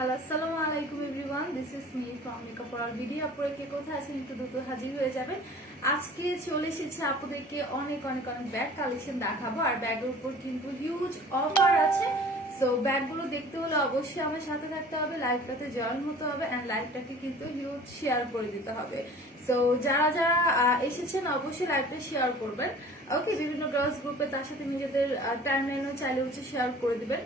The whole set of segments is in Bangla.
হ্যালো আসসালামু আলাইকুম everyone, this is me from makeup world video. আপুরা কে কোথায় আছেন একটু দ্রুত হাজির হয়ে যাবেন। আজকে চলে এসেছে আপুদেরকে অনেক অনেক অনেক ব্যাগ কালেকশন দেখাবো, আর ব্যাগের উপর কিন্তু হিউজ অফার আছে। সো ব্যাগগুলো দেখতে হলে অবশ্যই আমার সাথে থাকতে হবে, লাইভটাতে জয়েন হতে হবে অ্যান্ড লাইভটাকে কিন্তু হিউজ শেয়ার করে দিতে হবে। সো যারা যারা এসেছেন অবশ্যই লাইভটা শেয়ার করবেন। ওকে, বিভিন্ন গার্লস গ্রুপে তার সাথে নিজেদের টাইমলাইনও চাইলে হচ্ছে শেয়ার করে দিবেন।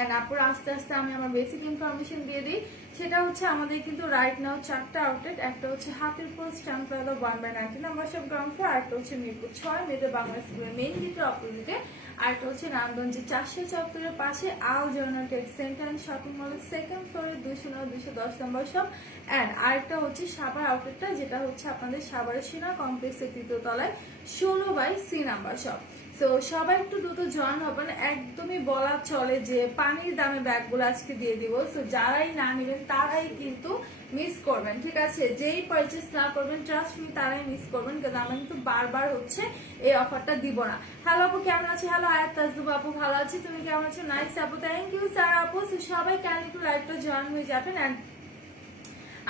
এন্ড আপুর আস্তে আস্তে আমি আমার বেসিক ইনফরমেশন দিয়ে দিই। সেটা হচ্ছে আমাদের কিন্তু রাইট নাও 4টা আউটলেট। একটা হচ্ছে Hatirpool stamp plaza 1/90 number shop ground floor, আরেকটা হচ্ছে মিরপুর 6 মেয়েদের বাংলা স্কুলের মেইন গেটের অপোজিটে, আরেকটা হচ্ছে নারায়ণগঞ্জের 400 চত্বরের পাশে আল জর্নাল ট্রেড সেন্টার অ্যান্ড শপিং মলের সেকেন্ড ফ্লোরে 209-210 নম্বর শপ। অ্যান্ড আরেকটা হচ্ছে সাভার আউটলেটটা, যেটা হচ্ছে আপনাদের সাভারের সিনা কমপ্লেক্সের 3য় তলায় 16/C নাম্বার শপ। তো সবাই একটু দ্রুত জয়েন হবেন। একদমই বলা চলে যে পানির দামে ব্যাগগুলো আজকে দিয়ে দিব। তো যারাই না নেবেন তারাই কিন্তু মিস করবেন, ঠিক আছে? যেই পারচেস না করবেন ট্রাস্ট মি তারাই মিস করবেন, কারণ আমি কিন্তু বারবার হচ্ছে এই অফারটা দিব না। হ্যালো আপু, কেমন আছে? হ্যালো আয়াত তাজদুব আপু, ভালো আছি, তুমি কেমন আছো? নাইস আপু, থ্যাংক ইউ স্যার আপু। সবাই কেন একটু লাইভটা জয়েন হয়ে যাবেন। অ্যান্ড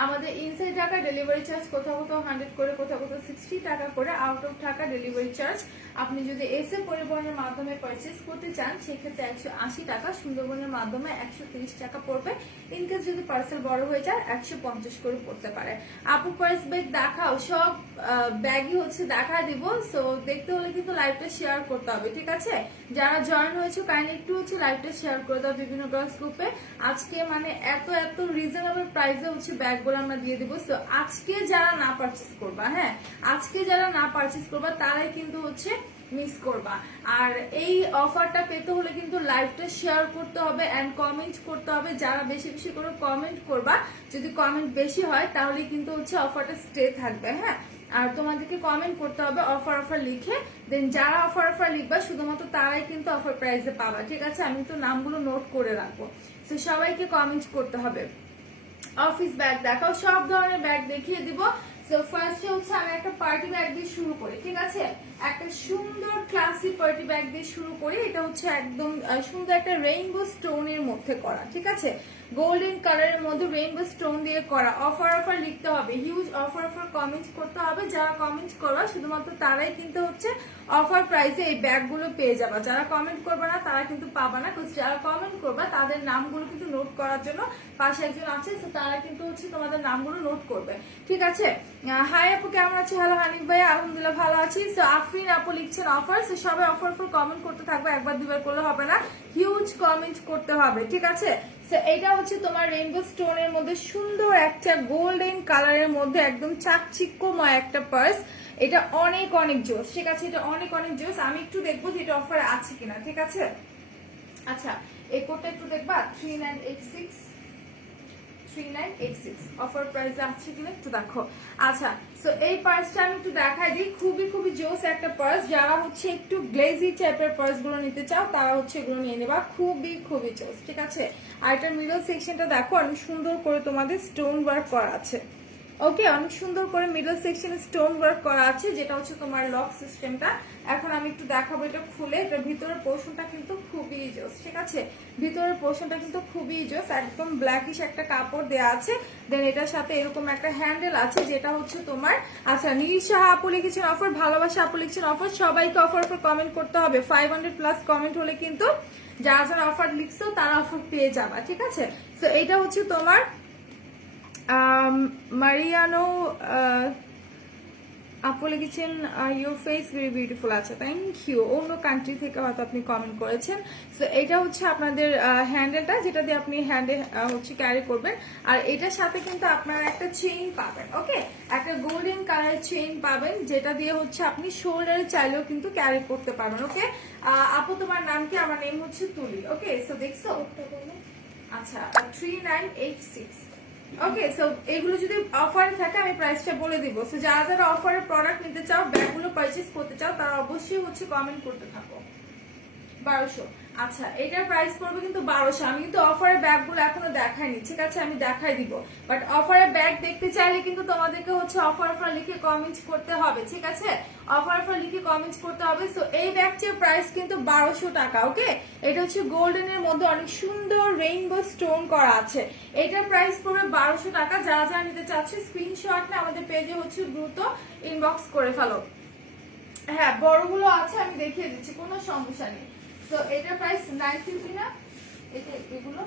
আমাদের ইনসাইড ঢাকা ডেলিভারি চার্জ কোথাও কোথাও 100 করে, কোথাও কোথাও 60 টাকা করে। Out of Dhaka delivery charge আপনি যদি এসে পরিবহনের মাধ্যমে পারচেস করতে চান সেক্ষেত্রে 180 টাকা, সুন্দরবনের মাধ্যমে 130 টাকা পড়বে। ইনকেস যদি পার্সেল বড় হয়ে যায় 150 করে পড়তে পারে। আপু পার্স ব্যাগ দেখাও, সব ব্যাগই হচ্ছে দেখা দিব। সো দেখতে হলে কিন্তু লাইভটা শেয়ার করতে হবে, ঠিক আছে? যারা জয়েন হয়েছে কাইন্ডলি একটু হচ্ছে লাইভটা শেয়ার করে দাও বিভিন্ন গার্লস গ্রুপে। আজকে মানে এত এত রিজনেবল প্রাইসে হচ্ছে ব্যাগগুলো আমরা দিয়ে দিব। সো আজকে যারা না পারচেস করবা, হ্যাঁ আজকে যারা না পারচেস করবা তারাই কিন্তু হচ্ছে মিস করবা। আর এই অফারটা পেতে হলে কিন্তু লাইভটা শেয়ার করতে হবে এন্ড কমেন্ট করতে হবে। যারা বেশি বেশি করে কমেন্ট করবা, যদি কমেন্ট বেশি হয় তাহলে কিন্তু হচ্ছে অফারটা স্টে থাকবে, হ্যাঁ। আর তোমাদেরকে কমেন্ট করতে হবে অফার অফার লিখে, দেন যারা অফার অফার লিখবা শুধুমাত্র তারাই কিন্তু অফার প্রাইসে পাবা, ঠিক আছে? আমি তো নামগুলো নোট করে রাখবো। তো সবাইকে কমেন্ট করতে হবে। অফিস ব্যাগ দেখাও, সব ধরনের ব্যাগ দেখিয়ে দিব। সো ফার্স্টে হচ্ছে আমি একটা পার্টি ব্যাগ দিয়ে শুরু করি, ঠিক আছে? একটা সুন্দর ক্লাসি পার্টি ব্যাগ দিয়ে শুরু করি। এটা হচ্ছে একদম সুন্দর একটা রেইনবো স্টোনের মধ্যে করা, ঠিক আছে? গোল্ডেন কালারের মধ্যে রেইনবো স্টোন দিয়ে করা। অফার অফার লিখতে হবে, হিউজ অফার অফার কমেন্ট করতে হবে। যারা কমেন্ট করবা শুধুমাত্র তারাই কিন্তু হচ্ছে অফার প্রাইসে এই ব্যাগগুলো পেয়ে যাবা। যারা কমেন্ট করবে না তারা কিন্তু পাবা না। যারা কমেন্ট করবা তাদের নামগুলো কিন্তু নোট করার জন্য পাশে একজন আছে, তো তারা কিন্তু হচ্ছে তোমাদের নামগুলো নোট করবে, ঠিক আছে? হাই আপু, কেমন আছে? হ্যালো হানিফ ভাই, আলহামদুলিল্লাহ ভালো আছি। সো আফরিন আপু লিখছেন অফার। সো সবাই অফার অফার কমেন্ট করতে থাকবে, একবার দুবার করলে হবে না, হিউজ কমেন্ট করতে হবে, ঠিক আছে? সো এটা হচ্ছে তোমার রেইনবো স্টোনের মধ্যে সুন্দর একটা গোল্ডেন কালারের মধ্যে একদম চাকচিক্যময় একটা পার্স। এটা অনেক অনেক জোস, ঠিক আছে? এটা অনেক অনেক জোস। আমি একটু দেখবো যে এটা অফার আছে কিনা, ঠিক আছে? আচ্ছা, এই কোডটা একটু দেখবা, 3986 অফার প্রাইসে আছে কিনা একটু দেখো। আচ্ছা, সো এই পার্সটা আমি একটু দেখাই দিই। খুবই খুবই জোস একটা পার্স। যারা হচ্ছে একটু গ্লেজি টাইপের পার্স গুলো নিতে চাও তারা হচ্ছে এগুলো নিয়ে নেবা, খুবই খুবই জোস, ঠিক আছে? আর এটার মিডল সেকশনটা দেখো, অনেক সুন্দর করে তোমাদের স্টোন ওয়ার্ক করা আছে। ওকে, অনেক সুন্দর করে মিডল সেকশনে স্টোন ওয়ার্ক করা আছে, যেটা হচ্ছে তোমার লক সিস্টেমটা। এখন আমি একটু দেখাবো এটা খুলে। এটার ভিতরের পোর্শনটা কিন্তু খুবই জোস, ঠিক আছে? ভিতরের পোর্শনটা কিন্তু খুবই জোস, একদম ব্ল্যাকিশ একটা কাপড় দেওয়া আছে। দেন এটার সাথে এরকম একটা হ্যান্ডেল আছে, যেটা হচ্ছে তোমার। আচ্ছা, নিশা আপু লিখেছেন অফার, ভালোবাসা আপু লিখছেন অফার। সবাইকে অফার অফার কমেন্ট করতে হবে। 500+ কমেন্ট হলে কিন্তু যারা যারা অফার লিখছো তারা অফার পেয়ে যাবা, ঠিক আছে? তো এটা হচ্ছে তোমার মারিয়ানো আপু লিখেছেন ইউর ফেস ভেরি বিউটিফুল। আছে, থ্যাংক ইউ। অন্য কান্ট্রি থেকে হয়তো আপনি কমেন্ট করেছেন। সো এটা হচ্ছে আপনাদের হ্যান্ডেলটা, যেটা দিয়ে আপনি হ্যান্ডেল হচ্ছে ক্যারি করবেন। আর এটার সাথে কিন্তু আপনারা একটা চেইন পাবেন, ওকে? একটা গোল্ডেন কালারের চেইন পাবেন, যেটা দিয়ে হচ্ছে আপনি শোল্ডারে চাইলেও কিন্তু ক্যারি করতে পারবেন, ওকে? আপু তোমার নাম কি? আমার নেম হচ্ছে তুলি, ওকে? সো দেখছো, আচ্ছা 3986। ওকে, সো এগুলো যদি অফারে থাকে আমি প্রাইসটা বলে দিব। সো যারা যারা অফারের প্রোডাক্ট নিতে চাও, ব্যাগগুলো পারচেজ করতে চাও, তারা অবশ্যই হচ্ছে কমেন্ট করতে থাকো। 1200। আচ্ছা, এটার প্রাইস পড়বে কিন্তু 1200। আমি কিন্তু অফারের ব্যাগগুলো এখনো দেখাইনি, ঠিক আছে, আমি দেখাই দিব। বাট অফারের ব্যাগ দেখতে চাইলে কিন্তু তোমাদেরকে হচ্ছে অফার লিখে কমেন্টস করতে হবে, ঠিক আছে, অফার লিখে কমেন্টস করতে হবে। সো এই ব্যাগটির প্রাইস কিন্তু 1200 টাকা। ওকে, এটা হচ্ছে গোল্ডেনের মধ্যে অনেক সুন্দর রেইনবো স্টোন করা আছে। এটার প্রাইস পড়বে 1200 টাকা। যারা যারা নিতে চাচ্ছে স্ক্রিনশট না আমাদের পেজে হচ্ছে দ্রুত ইনবক্স করে ফেলো। হ্যাঁ, বড়গুলো আছে, আমি দেখিয়ে দিচ্ছি, কোনো সমস্যা নেই। তো এটার প্রাইস 950 না, এগুলো।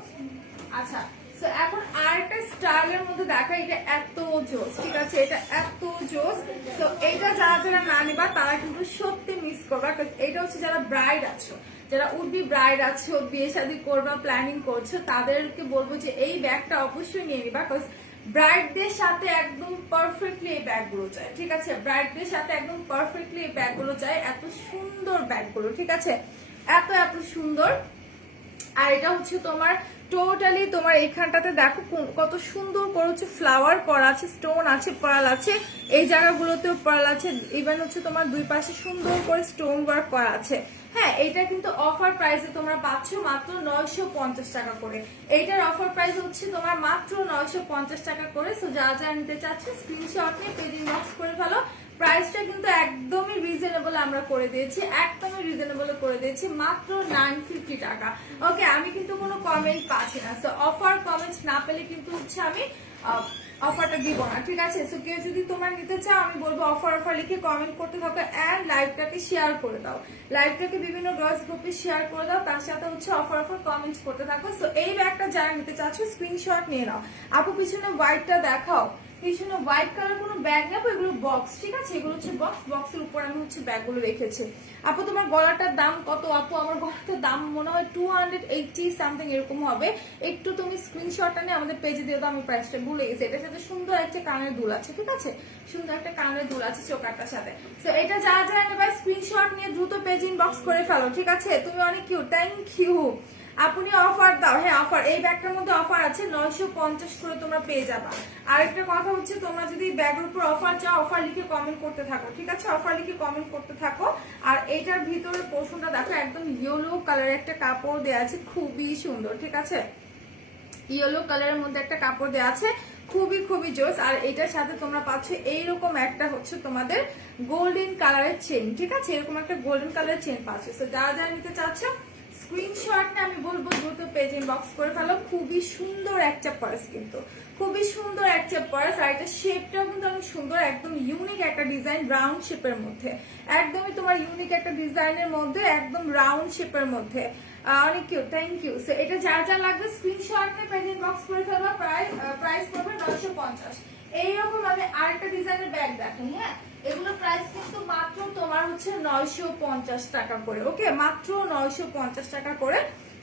আচ্ছা, তো এখন আরেকটা স্টাইলের মধ্যে দেখা, এটা এত জোস, ঠিক আছে, এটা এত জোস। তো এটা যারা যারা না নিবা তারা কিন্তু সত্যি মিস করবা। এটা হচ্ছে যারা ব্রাইড আছো, যারা উডবি ব্রাইড আছো, বিয়ে শাদী করবা প্ল্যানিং করছো, তাদেরকে বলবো যে এই ব্যাগটা অবশ্যই নিয়ে নিবা। ব্রাইডদের সাথে একদম পারফেক্টলি এই ব্যাগগুলো চাই, ঠিক আছে, ব্রাইডদের সাথে একদম পারফেক্টলি এই ব্যাগগুলো চাই। এত সুন্দর ব্যাগগুলো, ঠিক আছে, এত এত সুন্দর। আর এটা হচ্ছে তোমার টোটালি তোমার এখানটাতে দেখো কত সুন্দর করে হচ্ছে ফ্লাওয়ার করা আছে, স্টোন আছে, পার্ল আছে, এই জায়গাগুলোতেও পার্ল আছে, ইভেন হচ্ছে তোমার দুই পাশে সুন্দর করে স্টোন ওয়ার্ক করা আছে। হ্যাঁ, এটা কিন্তু অফার প্রাইসে তোমরা পাচ্ছ মাত্র 950 টাকা করে। এইটার অফার প্রাইস হচ্ছে তোমার মাত্র 950 টাকা করে। সো যারা যারা নিতে চাচ্ছে স্ক্রিনশট নিয়ে পেজ ইনবক্স করে ফেলো। প্রাইসটা কিন্তু একদমই রিজনেবল আমরা করে দিয়েছি, একদমই রিজনেবল করে দিয়েছি, মাত্র 950 টাকা। ওকে, আমি কিন্তু কোনো কমেন্ট পাচ্ছি না। সো অফার কমেন্ট না পেলে কিন্তু হচ্ছে আমি অফারটা দিব না, ঠিক আছে। সো কেউ যদি তোমার নিতে চাও আমি বলবো অফার লিখে কমেন্ট করতে থাকো এন্ড লাইভটাকে শেয়ার করে দাও, লাইভটাকে বিভিন্ন গার্লস গ্রুপে শেয়ার করে দাও, তার সাথে হচ্ছে অফার কমেন্ট করতে থাকো। সো এই ব্যাগটা যারা নিতে চাচ্ছ স্ক্রিনশট নিয়ে নাও। আপু পিছনে হোয়াইটটা দেখাও, পিছনে হোয়াইট কালার কোনো ব্যাগ নেবো, এগুলো বক্স, ঠিক আছে, এগুলো হচ্ছে বক্স, বক্সের উপর আমি হচ্ছে ব্যাগগুলো রেখেছি। আপু তোমার গলাটার দাম কত? আপু আমার গলাটার দাম মনে হয় 280 সামথিং এরকম হবে। একটু তুমি স্ক্রিনশটটা নিয়ে আমাদের পেজে দিয়ে দাও, আমি প্রাইসটা ভুলে গেছি। এটার সাথে সুন্দর একটা কানের দুল আছে, ঠিক আছে, সুন্দর একটা কানের দুল আছে চোকারটার সাথে। তো এটা যারা যারা নেবে স্ক্রিনশট নিয়ে দ্রুত পেজ ইনবক্স করে ফেলো, ঠিক আছে। তুমি অনেক কিউট, থ্যাংক ইউ। আপনি অফার দাও। হ্যাঁ, অফার, এই ব্যাগটার মধ্যে অফার আছে, 950 করে তোমরা পেয়ে যাবা। আরেকটা কথা হচ্ছে তোমরা যদি ব্যাগের উপর অফার চাও অফার লিখে কমেন্ট করতে থাকো, ঠিক আছে, অফার লিখে কমেন্ট করতে থাকো। আর এইটার ভিতরে পোর্শনটা দেখো একদম ইয়েলো কালারের একটা কাপড় দেওয়া আছে, খুবই সুন্দর, ঠিক আছে, ইয়েলো কালারের মধ্যে একটা কাপড় দেওয়া আছে, খুবই খুবই জোস। আর এটার সাথে তোমরা পাচ্ছ এইরকম একটা হচ্ছে তোমাদের গোল্ডেন কালারের চেন, ঠিক আছে, এরকম একটা গোল্ডেন কালারের চেন পাচ্ছ। তো যারা যারা নিতে চাচ্ছ স্ক্রিনশটটা আমি বলবো দ্রুত পেজ ইনবক্স করে ফেলো। খুবই সুন্দর একটা পার্স, কিন্তু খুবই সুন্দর একটা পার্স। আর এটা শেপটাও কিন্তু অনেক সুন্দর, একদম ইউনিক একটা ডিজাইন, রাউন্ড শেপের মধ্যে, একদমই তোমার ইউনিক একটা ডিজাইনের মধ্যে, একদম রাউন্ড শেপের মধ্যে, অনেক কিউট, থ্যাংক ইউ। সো এটা যার যা লাগবে স্ক্রিনশট নিয়ে পেজ ইনবক্স করে ফেলবা। প্রাইস পড়বে 950। এইরকম আমি আরেকটা ডিজাইনের ব্যাগ দেখাই। হ্যাঁ, এগুলো প্রাইস কিন্তু মাত্র তোমার হচ্ছে 950 টাকা করে। ওকে, মাত্র 950 টাকা করে।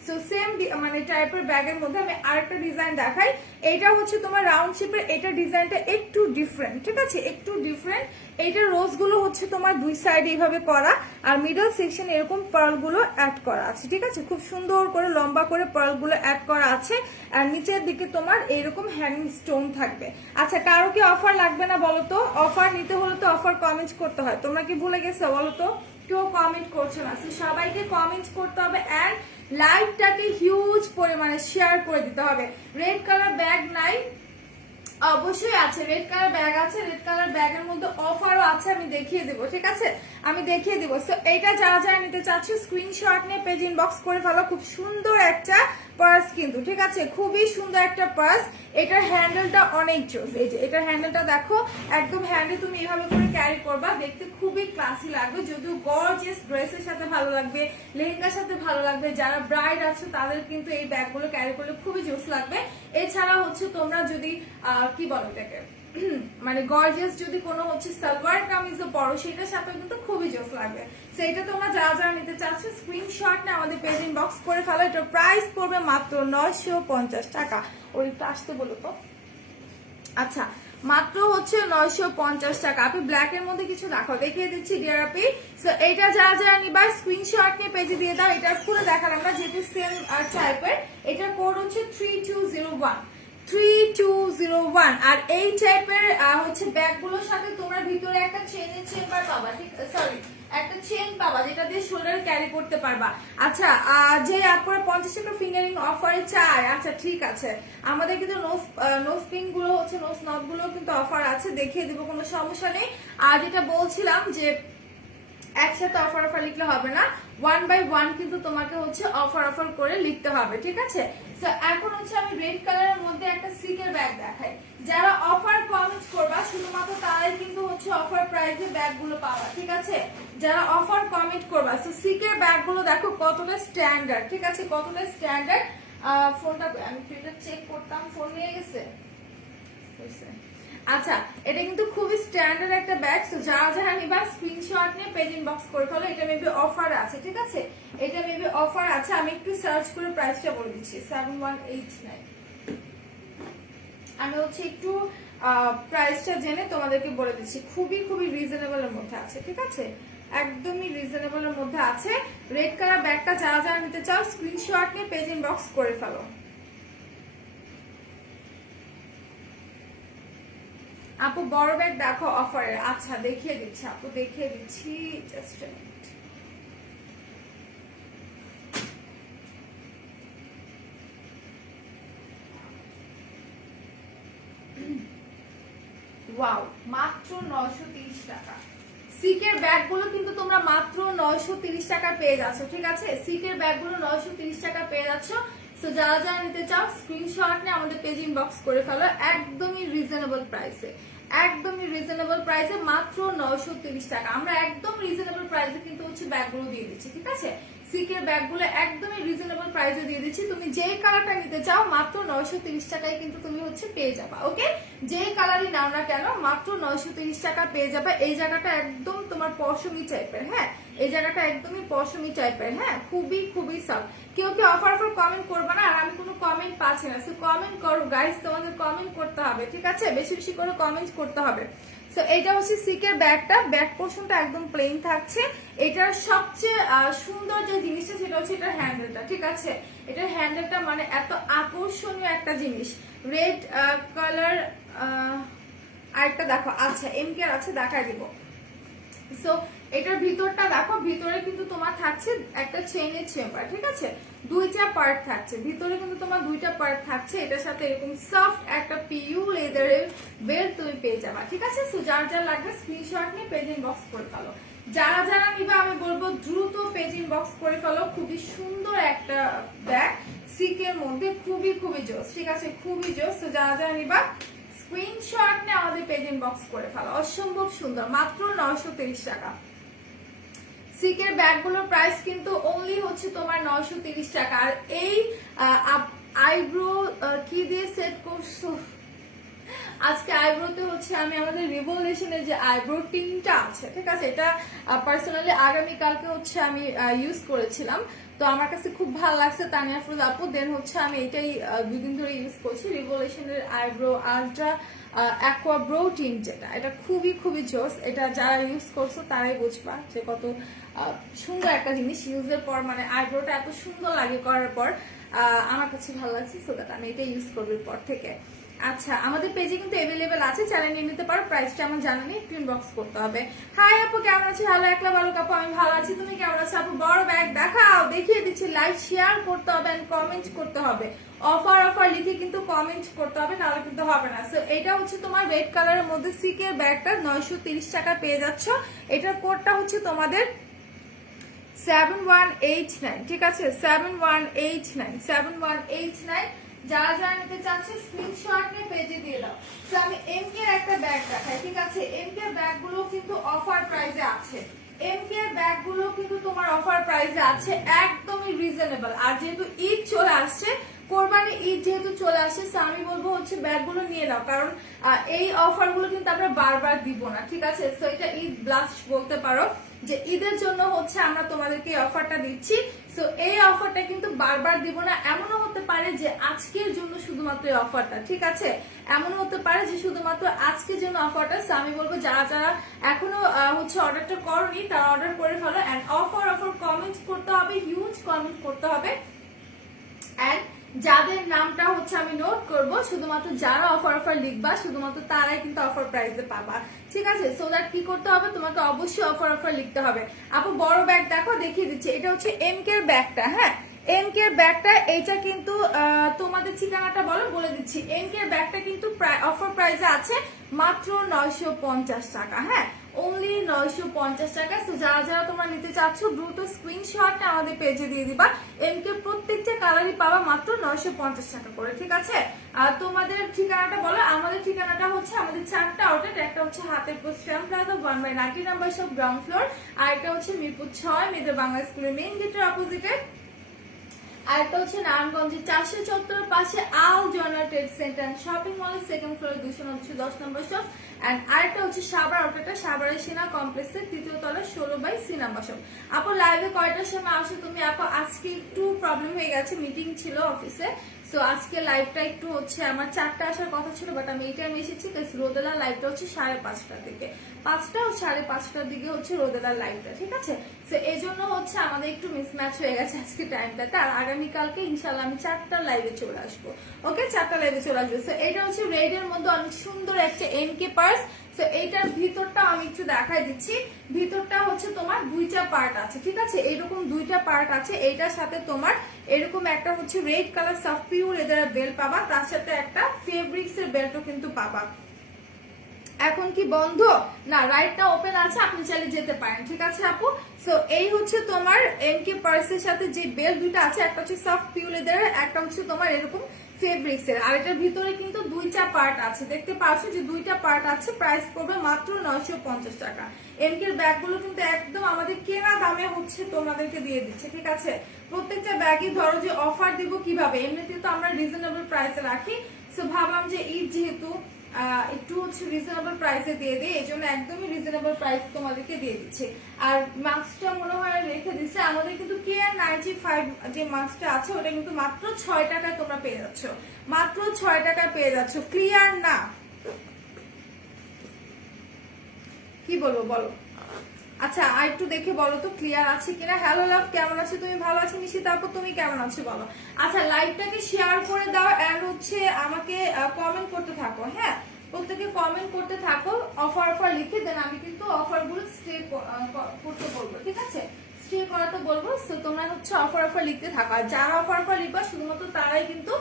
সো সেম মানে টাইপের ব্যাগের মধ্যে আমি আরেকটা ডিজাইন দেখাই। এইটা হচ্ছে তোমার রাউন্ড শেপের, এটা ডিজাইনটা একটু ডিফারেন্ট, ঠিক আছে, একটু ডিফারেন্ট। এইটার রোজ গুলো হচ্ছে তোমার দুই সাইড এইভাবে করা, আর মিডল সেকশন এরকম পার্ল গুলো অ্যাড করা আছে, ঠিক আছে, খুব সুন্দর করে লম্বা করে পার্ল গুলো অ্যাড করা আছে। আর নিচের দিকে তোমার এইরকম হ্যান্ড স্টোন থাকবে। আচ্ছা, কারো কি অফার লাগবে না বলো তো? অফার নিতে হলে তো অফার কমেন্ট করতে হয়, তোমরা কি ভুলে গেছো বলো তো? কেউ কমেন্ট করছো না, সবাইকে কমেন্ট করতে হবে এন্ড লাইভটাকে হিউজ পরিমাণে শেয়ার করে দিতে হবে। রেড কালার ব্যাগ নাই? অবশ্যই আছে, রেড কালার ব্যাগ আছে, রেড কালার ব্যাগের মধ্যে অফারও আছে, আমি দেখিয়ে দেবো, ঠিক আছে, আমি দেখিয়ে দেবো। সো এইটা যারা যারা নিতে চাচ্ছ স্ক্রিনশট নিয়ে পেজ ইনবক্স করে ফেলো। খুব সুন্দর একটা পার্স কিন্তু, ঠিক আছে, খুবই সুন্দর একটা পার্স। এটার হ্যান্ডেলটা অনেক জোস, এই যে এটার হ্যান্ডেলটা দেখো, একদম হ্যান্ডেল তুমি এভাবে করে ক্যারি করবা, দেখতে খুবই ক্লাসি লাগবে। যদিও গর্জিয়াস ড্রেসের সাথে ভালো লাগবে, লেহেঙ্গার সাথে ভালো লাগবে, যারা ব্রাইড আছে তাদের কিন্তু এই ব্যাগগুলো ক্যারি করলে খুবই জোস লাগবে। এছাড়া হচ্ছে তোমরা যদি কি বলো এটাকে মানে গর্জিয়াস যদি কোনো হচ্ছে সালোয়ার কামিজও পরো সেটার সাথে কিন্তু খুবই জোস লাগবে। সেটা তোমরা যারা যারা নিতে চাচ্ছ স্ক্রিনশট না আমাদের পেজ ইনবক্স করে ফেলো। এটার প্রাইস পড়বে মাত্র 950 টাকা। ওর একটু আসতে বলো তো। আচ্ছা, মাত্র হচ্ছে 950 টাকা। আপনি ব্ল্যাক এর মধ্যে কিছু দেখো, দেখিয়ে দিচ্ছি ডিয়ার আপি। সো এটা যারা যারা নিবা স্ক্রিনশট নিয়ে পেজে দিয়ে দাও। এটা খুলে দেখালাম না যেহেতু সেম টাইপের। এটার কোড হচ্ছে 3201 3201। আর এই টাইপের হচ্ছে ব্যাগগুলোর সাথে তোমরা ভিতরে একটা চেনের চেম্বার পাবা, ঠিক সরি একটা চেন পাবা যেটা দিয়ে শোল্ডার ক্যারি করতে পারবা। আচ্ছা যে আপনারা 50 টাকা ফিঙ্গারিং অফারে চায়, আচ্ছা ঠিক আছে, আমাদের কিন্তু নোজ পিন গুলো হচ্ছে নোজ নব গুলো কিন্তু অফার আছে, দেখিয়ে দিব, কোনো সমস্যা নেই। আর যেটা বলছিলাম যে একসাথে অফার লিখলে হবে না, 1 by 1 কিন্তু তোমাকে হচ্ছে অফার করে লিখতে হবে, ঠিক আছে। সো এখন হচ্ছে আমি রেড কালারের মধ্যে একটা সিকের ব্যাগ দেখাই। যারা অফার কমেন্ট করবা শুধুমাত্র তারাই কিন্তু হচ্ছে অফার প্রাইসে ব্যাগগুলো পাবা, ঠিক আছে। যারা অফার কমেন্ট করবা, সো সিকের ব্যাগগুলো দেখো কতটা স্ট্যান্ডার্ড, ঠিক আছে, কতটা স্ট্যান্ডার্ড। ফোনটা আমি প্রিন্টার চেক করতাম, ফোন নিয়ে গেছে। আচ্ছা এটা কিন্তু খুবই স্ট্যান্ডার্ড একটা ব্যাগ। তো যারা নিবা স্ক্রিনশট নিয়ে পেজ ইনবক্স করে ফেলো। এটা মেবি অফার আছে, ঠিক আছে, এটা মেবি অফার আছে। আমি একটু সার্চ করে প্রাইসটা বলে দিচ্ছি, 7189। আমি হচ্ছে একটু প্রাইসটা জেনে তোমাদেরকে বলে দিচ্ছি। খুবই রিজনেবল এর মধ্যে আছে, ঠিক আছে, একদমই রিজনেবল এর মধ্যে আছে। রেড কালার ব্যাগটা যারা নিতে চাও স্ক্রিনশট নিয়ে পেজ ইনবক্স করে ফেলো। আপু বড় ব্যাগ দেখো অফারে, আচ্ছা দেখিয়ে দিচ্ছি আপু, দেখিয়ে দিচ্ছি, জাস্ট আ মিনিট। ওয়াও, মাত্র 930 টাকা। সিকের ব্যাগগুলো কিন্তু তোমরা মাত্র 930 টাকা পেয়ে যাচ্ছ, ঠিক আছে, সিকের ব্যাগগুলো 930 টাকা পেয়ে যাচ্ছ। সো যারা নিতে চাও স্ক্রিনশট নিয়ে আমাদের পেজ ইনবক্স করে ফেলো, একদমই রিজনেবল প্রাইসে, একদমই রিজনেবল প্রাইসে, মাত্র 930 টাকা। আমরা একদম রিজনেবল প্রাইসে কিন্তু হচ্ছে ব্যাগগুলো দিয়ে দিচ্ছি, ঠিক আছে, সিকের ব্যাগগুলো একদমই রিজনেবল প্রাইসে দিয়ে দিচ্ছি। তুমি যেই কালারটা নিতে চাও মাত্র 930 টাকায় কিন্তু তুমি হচ্ছে পেয়ে যাবা, ওকে, যেই কালারই নাও না কেন মাত্র 930 টাকা পেয়ে যাবে। এই জায়গাটা একদম তোমার পশমি টাইপের, হ্যাঁ, এই জায়গাটা একদমই পশমি টাইপের, হ্যাঁ, খুবই সফট। কেউ অফার কমেন্ট করবে না, আর আমি কোনো কমেন্ট পাচ্ছি না। সো কমেন্ট করো গাইস, তোমাদের কমেন্ট করতে হবে, ঠিক আছে, বেশি করে কমেন্ট করতে হবে। সো এটা হচ্ছে সিকের ব্যাগটা, ব্যাক পোর্শনটা একদম প্লেন থাকছে। এটার সবচেয়ে সুন্দর যে জিনিসটা সেটা হচ্ছে এটার হ্যান্ডেলটা, ঠিক আছে, এটার হ্যান্ডেলটা মানে এত আকর্ষণীয় একটা জিনিস। রেড কালার আরেকটা দেখো, আচ্ছা এমকের আছে, দেখাই দিব। সো এটার ভিতরটা দেখো, ভিতরে কিন্তু তোমার থাকছে একটা চেইনের চেম্বার, ঠিক আছে, দুইটা পার্ট থাকছে ভিতরে, কিন্তু তোমার দুইটা পার্ট থাকছে। এটার সাথে এরকম সফট একটা পিইউ লেদারের বেল্ট তুমি পেয়ে যাবা, ঠিক আছে। সো যার লাগবে স্ক্রিনশট নিয়ে পেজ ইনবক্স করে ফেলো। যারা নিবা আমি বলবো দ্রুত পেজ ইনবক্স করে ফেলো। খুবই সুন্দর একটা ব্যাগ সিকের মধ্যে, খুবই জোস, ঠিক আছে, খুবই জোস। তো যারা নিবা স্ক্রিনশট নিয়ে আমাদের পেজ ইনবক্স করে ফেলো। অসম্ভব সুন্দর, মাত্র 930 টাকা। সিকের ব্যাগগুলোর প্রাইস কিন্তু অনলি হচ্ছে তোমার 930 টাকা। আর এই আইব্রো কি দিয়ে সেট করছো আজকে? আইব্রোতে হচ্ছে আমি আমাদের রিভলিউশনের যে আইব্রো টিনটা আছে, ঠিক আছে, এটা পার্সোনালি আগামীকালকে হচ্ছে আমি ইউজ করেছিলাম, তো আমার কাছে খুব ভালো লাগছে। তানিয়া ফুল আপু দেন হচ্ছে আমি এটাই 2 দিন ধরে ইউজ করছি, রিভলিউশনের eyebrow ultra aqua brow tint, যেটা এটা খুবই জোস। এটা যারা ইউজ করছো তারাই বুঝবা যে কত সুন্দর একটা জিনিস। ইউজের পর মানে আইব্রোটা এত সুন্দর লাগে করার পর, আমার কাছে ভালো লাগছে, সো দ্যাট আমি এটা ইউজ করবো পর থেকে। আচ্ছা আমাদের পেজে কিন্তু अवेलेबल আছে, চ্যানেল নিয়ে নিতে পারো। প্রাইসটা আমার জানা নেই, একটু ইনবক্স করতে হবে। হাই আপু কেমন আছো? হ্যালো একলা ভালো আপু, আমি ভালো আছি, তুমি কেমন আছো আপু? বড় ব্যাগ দেখাও, দেখিয়ে দিচ্ছি। লাইক শেয়ার করতে হবে এন্ড কমেন্ট করতে হবে। অফার লিখে কিন্তু কমেন্ট করতে হবে, নাহলে কিন্তু হবে না। সো এটা হচ্ছে তোমার রেড কালারের মধ্যে সিকের ব্যাগটা 930 টাকা পেয়ে যাচ্ছ। এটার কোডটা হচ্ছে তোমাদের 7189, ঠিক আছে, 7189। যারা নিতে চাচ্ছে স্ক্রিনশট নিয়ে পেজে দিয়ে দাও। তো আমি এমকে একটা ব্যাগ দেখাই, ঠিক আছে, এমকে ব্যাগগুলো কিন্তু অফার প্রাইসে আছে। এমকে ব্যাগগুলো কিন্তু তোমার অফার প্রাইসে আছে, একদমই রিজনেবল। আর যেহেতু ঈদ চলে আসছে, কোরবানি ঈদ যেহেতু চলে আসছে, আমি বলবো হচ্ছে ব্যাগগুলো নিয়ে নাও, কারণ এই অফারগুলো কিন্তু আমরা বারবার দিব না, ঠিক আছে। তো এটা ঈদ ব্লাস্ট বলতে পারো, যে ঈদের জন্য হচ্ছে আমরা তোমাদেরকে এই অফারটা দিচ্ছি। সো এই অফারটা কিন্তু বারবার দিব না। এমনও হতে পারে যে আজকের জন্য শুধুমাত্র এই অফারটা, ঠিক আছে, এমনও হতে পারে যে শুধুমাত্র আজকের জন্য অফারটা। সো আমি বলবো যারা এখনো হচ্ছে অর্ডারটা করনি তারা অর্ডার করে ফেলো। এন্ড অফার কমেন্ট করতে হবে, হিউজ কমেন্ট করতে হবে। এন্ড যাদের নামটা হচ্ছে আমি নোট করব, শুধুমাত্র যারা অফার লিখবা শুধুমাত্র তারাই কিন্তু অফার প্রাইসে পাবা, ঠিক আছে? সো দ্যাট কি করতে হবে, তোমাকে অবশ্যই অফার লিখতে হবে। আপু বড় ব্যাগ দেখো, দেখিয়ে দিচ্ছি, এটা হচ্ছে এমকে এর ব্যাগটা। হ্যাঁ, এমকে এর ব্যাগটা, এইটা কিন্তু তোমাদের ঠিকানাটা বলে দিচ্ছি। এমকে এর ব্যাগটা কিন্তু অফার প্রাইসে আছে মাত্র 950 টাকা। হ্যাঁ, অনলি 950 টাকা। তো যারা যারা তোমরা নিতে চাচ্ছ দ্রুত স্ক্রিনশটটা আমাদের পেজে দিয়ে দিবা। এমকে প্রত্যেকটা কালারই পাবা মাত্র 950 টাকা করে, ঠিক আছে? আর তোমাদের ঠিকানাটা বলো। আমাদের ঠিকানাটা হচ্ছে, আমাদের 4টা আউটলেট, একটা হচ্ছে Hatirpool stamp plaza 1/90 number shop ground floor, আর একটা হচ্ছে মিরপুর 6 মেয়েদের বাংলা স্কুলের মেইন গেটের অপোজিটে, আর একটা হচ্ছে নারায়ণগঞ্জের 474 পাশে আল জয়নাল ট্রেড সেন্টার শপিং মলের সেকেন্ড ফ্লোরে 210 নম্বর শপ, এন্ড আরেকটা হচ্ছে সাভার আউটলেটটা সাভারের সেনা কমপ্লেক্সের 3য় তলা 16/C নাম্বার শপ। আপু লাইভে কয়টার সময় আসো তুমি? আপু আজকে একটু প্রবলেম হয়ে গেছে, মিটিং ছিল অফিসে, সো আজকে লাইভটা একটু হচ্ছে আমার 4টা আসার কথা ছিল, বাট আমি এই টাইমে এসেছি। রোদেলার লাইভটা হচ্ছে 5:30টার দিকে, 5টা ও 5:30টার দিকে হচ্ছে রোদেলার লাইভটা, ঠিক আছে? তো এই জন্য হচ্ছে আমাদের একটু মিসম্যাচ হয়ে গেছে আজকে টাইমটাতে। আর আগামীকালকে ইনশাল্লাহ আমি 4টা লাইভে চলে আসবো। ওকে, 4টা লাইভে চলে আসবো। তো এটা হচ্ছে রেড এর মধ্যে অনেক সুন্দর একটা এমকে পার্স। তো এইটার ভিতরটা আমি একটু দেখাই দিচ্ছি। ভিতরটা হচ্ছে তোমার 2টা পার্ট আছে, ঠিক আছে? এইরকম 2টা পার্ট আছে। এইটার সাথে তোমার এরকম একটা হচ্ছে রেড কালার সফট পিওর লেদারের বেল্ট পাবা, তার সাথে একটা ফেব্রিক্স এর বেল্টও কিন্তু পাবা। এখন কি বন্ধ না, রাইটটা ওপেন আছে, আপনি চাইলে যেতে পারেন, ঠিক আছে আপু? সো এই হচ্ছে তোমার এমকে পার্সের সাথে যে বেল্ট দুইটা আছে, একটা হচ্ছে সফট পিওর লেদারের, একটা হচ্ছে তোমার এরকম ফেব্রিক্স এর। আর এটার ভিতরে কিন্তু 2টা পার্ট আছে, দেখতে পাচ্ছ যে 2টা পার্ট আছে। প্রাইস পড়বে মাত্র 950 টাকা। এমকে এর ব্যাগগুলো কিন্তু একদম আমাদের কেনা দামে হচ্ছে তোমাদেরকে দিয়ে দিচ্ছে, ঠিক আছে? প্রত্যেকটা ব্যাগই ধরো যে অফার দিব কিভাবে, এমনিতে তো আমরা রিজনেবল প্রাইসে রাখি। সো ভাবলাম যে ঈদ যেহেতু একটু হচ্ছে রিজনেবল প্রাইসে দিয়ে দিই, এই জন্য একদমই রিজনেবল প্রাইস তোমাদেরকে দিয়ে দিচ্ছে। আর মাস্কটা মনে হয় রেখে দিচ্ছে আমাদের, কিন্তু KN95 যে মাস্কটা আছে ওটা কিন্তু মাত্র 6 টাকায় তোমরা পেয়ে যাচ্ছ, মাত্র 6 টাকায় পেয়ে যাচ্ছ। ক্লিয়ার না? কি বলবো বলো? আচ্ছা আর একটু দেখে বলো তো ক্লিয়ার আছে কিনা। হ্যালো লাভ, কেমন আছো তুমি? ভালো আছি নিশি, তারপর তুমি কেমন আছো বলো। আচ্ছা লাইভটাকে শেয়ার করে দাও, এন্ড হচ্ছে আমাকে কমেন্ট করতে থাকো। হ্যাঁ, প্রত্যেকে কমেন্ট করতে থাকো, অফার লিখে দেন, আমি কিন্তু অফারগুলো স্টে করতে বলবো, ঠিক আছে? স্টে করাতে বলবো। সো তোমরা হচ্ছে অফার লিখতে থাকো, আর যারা অফার লিখবা শুধুমাত্র তারাই কিন্তু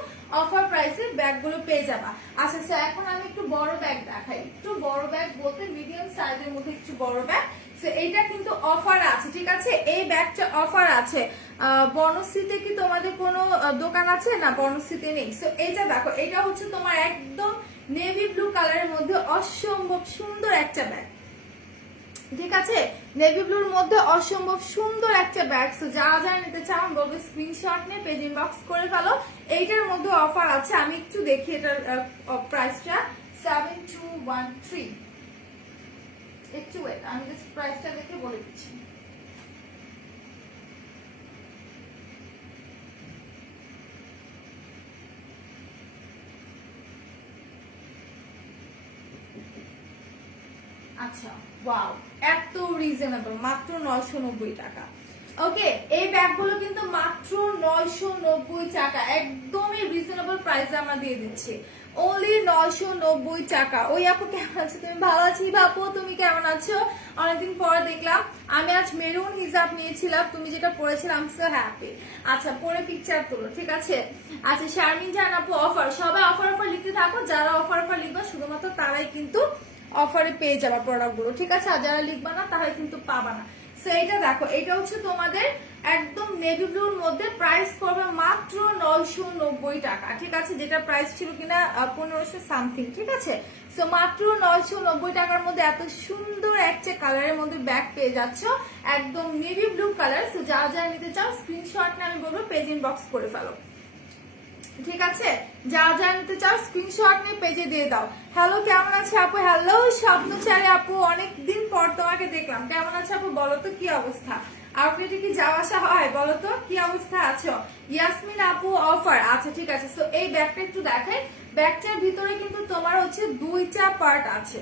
অফার প্রাইসে ব্যাগগুলো পেয়ে যাবা। আচ্ছা স্যার, এখন আমি একটু বড় ব্যাগ দেখাই, একটু বড় ব্যাগ বলতে মিডিয়াম সাইজের মধ্যে একটু বড় ব্যাগ। এইটা কিন্তু অফার আছে, ঠিক আছে? এই ব্যাগটা অফার আছে। বনশ্রীতে কি তোমাদের কোনো দোকান আছে? না, বনশ্রীতে নেই। সো এইটা দেখো, এটা হচ্ছে তোমার একদম নেভি ব্লু কালারের মধ্যে অসম্ভব সুন্দর একটা ব্যাগ, ঠিক আছে? নেভি ব্লুর মধ্যে অসম্ভব সুন্দর একটা ব্যাগ। সো যারা যারা নিতে চাও আমি বলবো স্ক্রিনশট নিয়ে পেজ ইনবক্স করে ফেলো। এইটার মধ্যে অফার আছে, আমি একটু দেখি এটার প্রাইসটা 7213। একটু ওয়েট, আমি জাস্ট প্রাইসটা দেখে বলে দিচ্ছি। আচ্ছা ওয়াও, এত রিজনেবল, মাত্র 990 টাকা। ওকে, এই ব্যাগগুলো কিন্তু মাত্র 990 টাকা, একদমই রিজনেবল প্রাইসে আমরা দিয়ে দিচ্ছি, অনলি 990 টাকা। ওই আপু কেমন আছো তুমি? ভালো আছি বাপু, তুমি কেমন আছো? অনেকদিন পর দেখলাম। আমি আজ মেরুন হিজাব নিয়েছিলাম, তুমি যেটা পরেছিলাম, সো হ্যাপি। আচ্ছা পরে পিকচার তোলো, ঠিক আছে? আচ্ছা শারমিন জান আপু অফার, সবাই অফার লিখতে থাকো, যারা অফার লিখবে শুধুমাত্র তারাই কিন্তু অফারে পেয়ে যাবা প্রোডাক্টগুলো, ঠিক আছে? আর যারা লিখবা না তাহলে কিন্তু পাবা না। সো এইটা দেখো, এটা হচ্ছে তোমাদের একদম নেভি ব্লুর মধ্যে, প্রাইস পড়বে মাত্র 990 টাকা, ঠিক আছে? যেটা প্রাইস ছিল কিনা 1500 সামথিং, ঠিক আছে? সো মাত্র 990 টাকার মধ্যে এত সুন্দর একটা কালারের মধ্যে ব্যাগ পেয়ে যাচ্ছ, একদম নেভি ব্লু কালার। সো যারা যারা নিতে চাও স্ক্রিনশট নিয়ে আমি বলবো পেজ ইনবক্স করে ফেলো, ঠিক আছে? যারা যারা নিতে চাও স্ক্রিনশট নিয়ে পেজে দিয়ে দাও। হ্যালো কেমন আছে আপু? হ্যালো স্বপ্নচারী আপু, অনেকদিন পর তোমাকে দেখলাম, কেমন আছে আপু? বলো তো কি অবস্থা, আউটলেটে কি যাওয়া আসা হয়? বলো তো কি অবস্থা আছো? ইয়াসমিন আপু অফার, আচ্ছা ঠিক আছে। সো এই ব্যাগটা একটু দেখাই, ব্যাগটার ভিতরে কিন্তু তোমার হচ্ছে 2টা পার্ট আছে।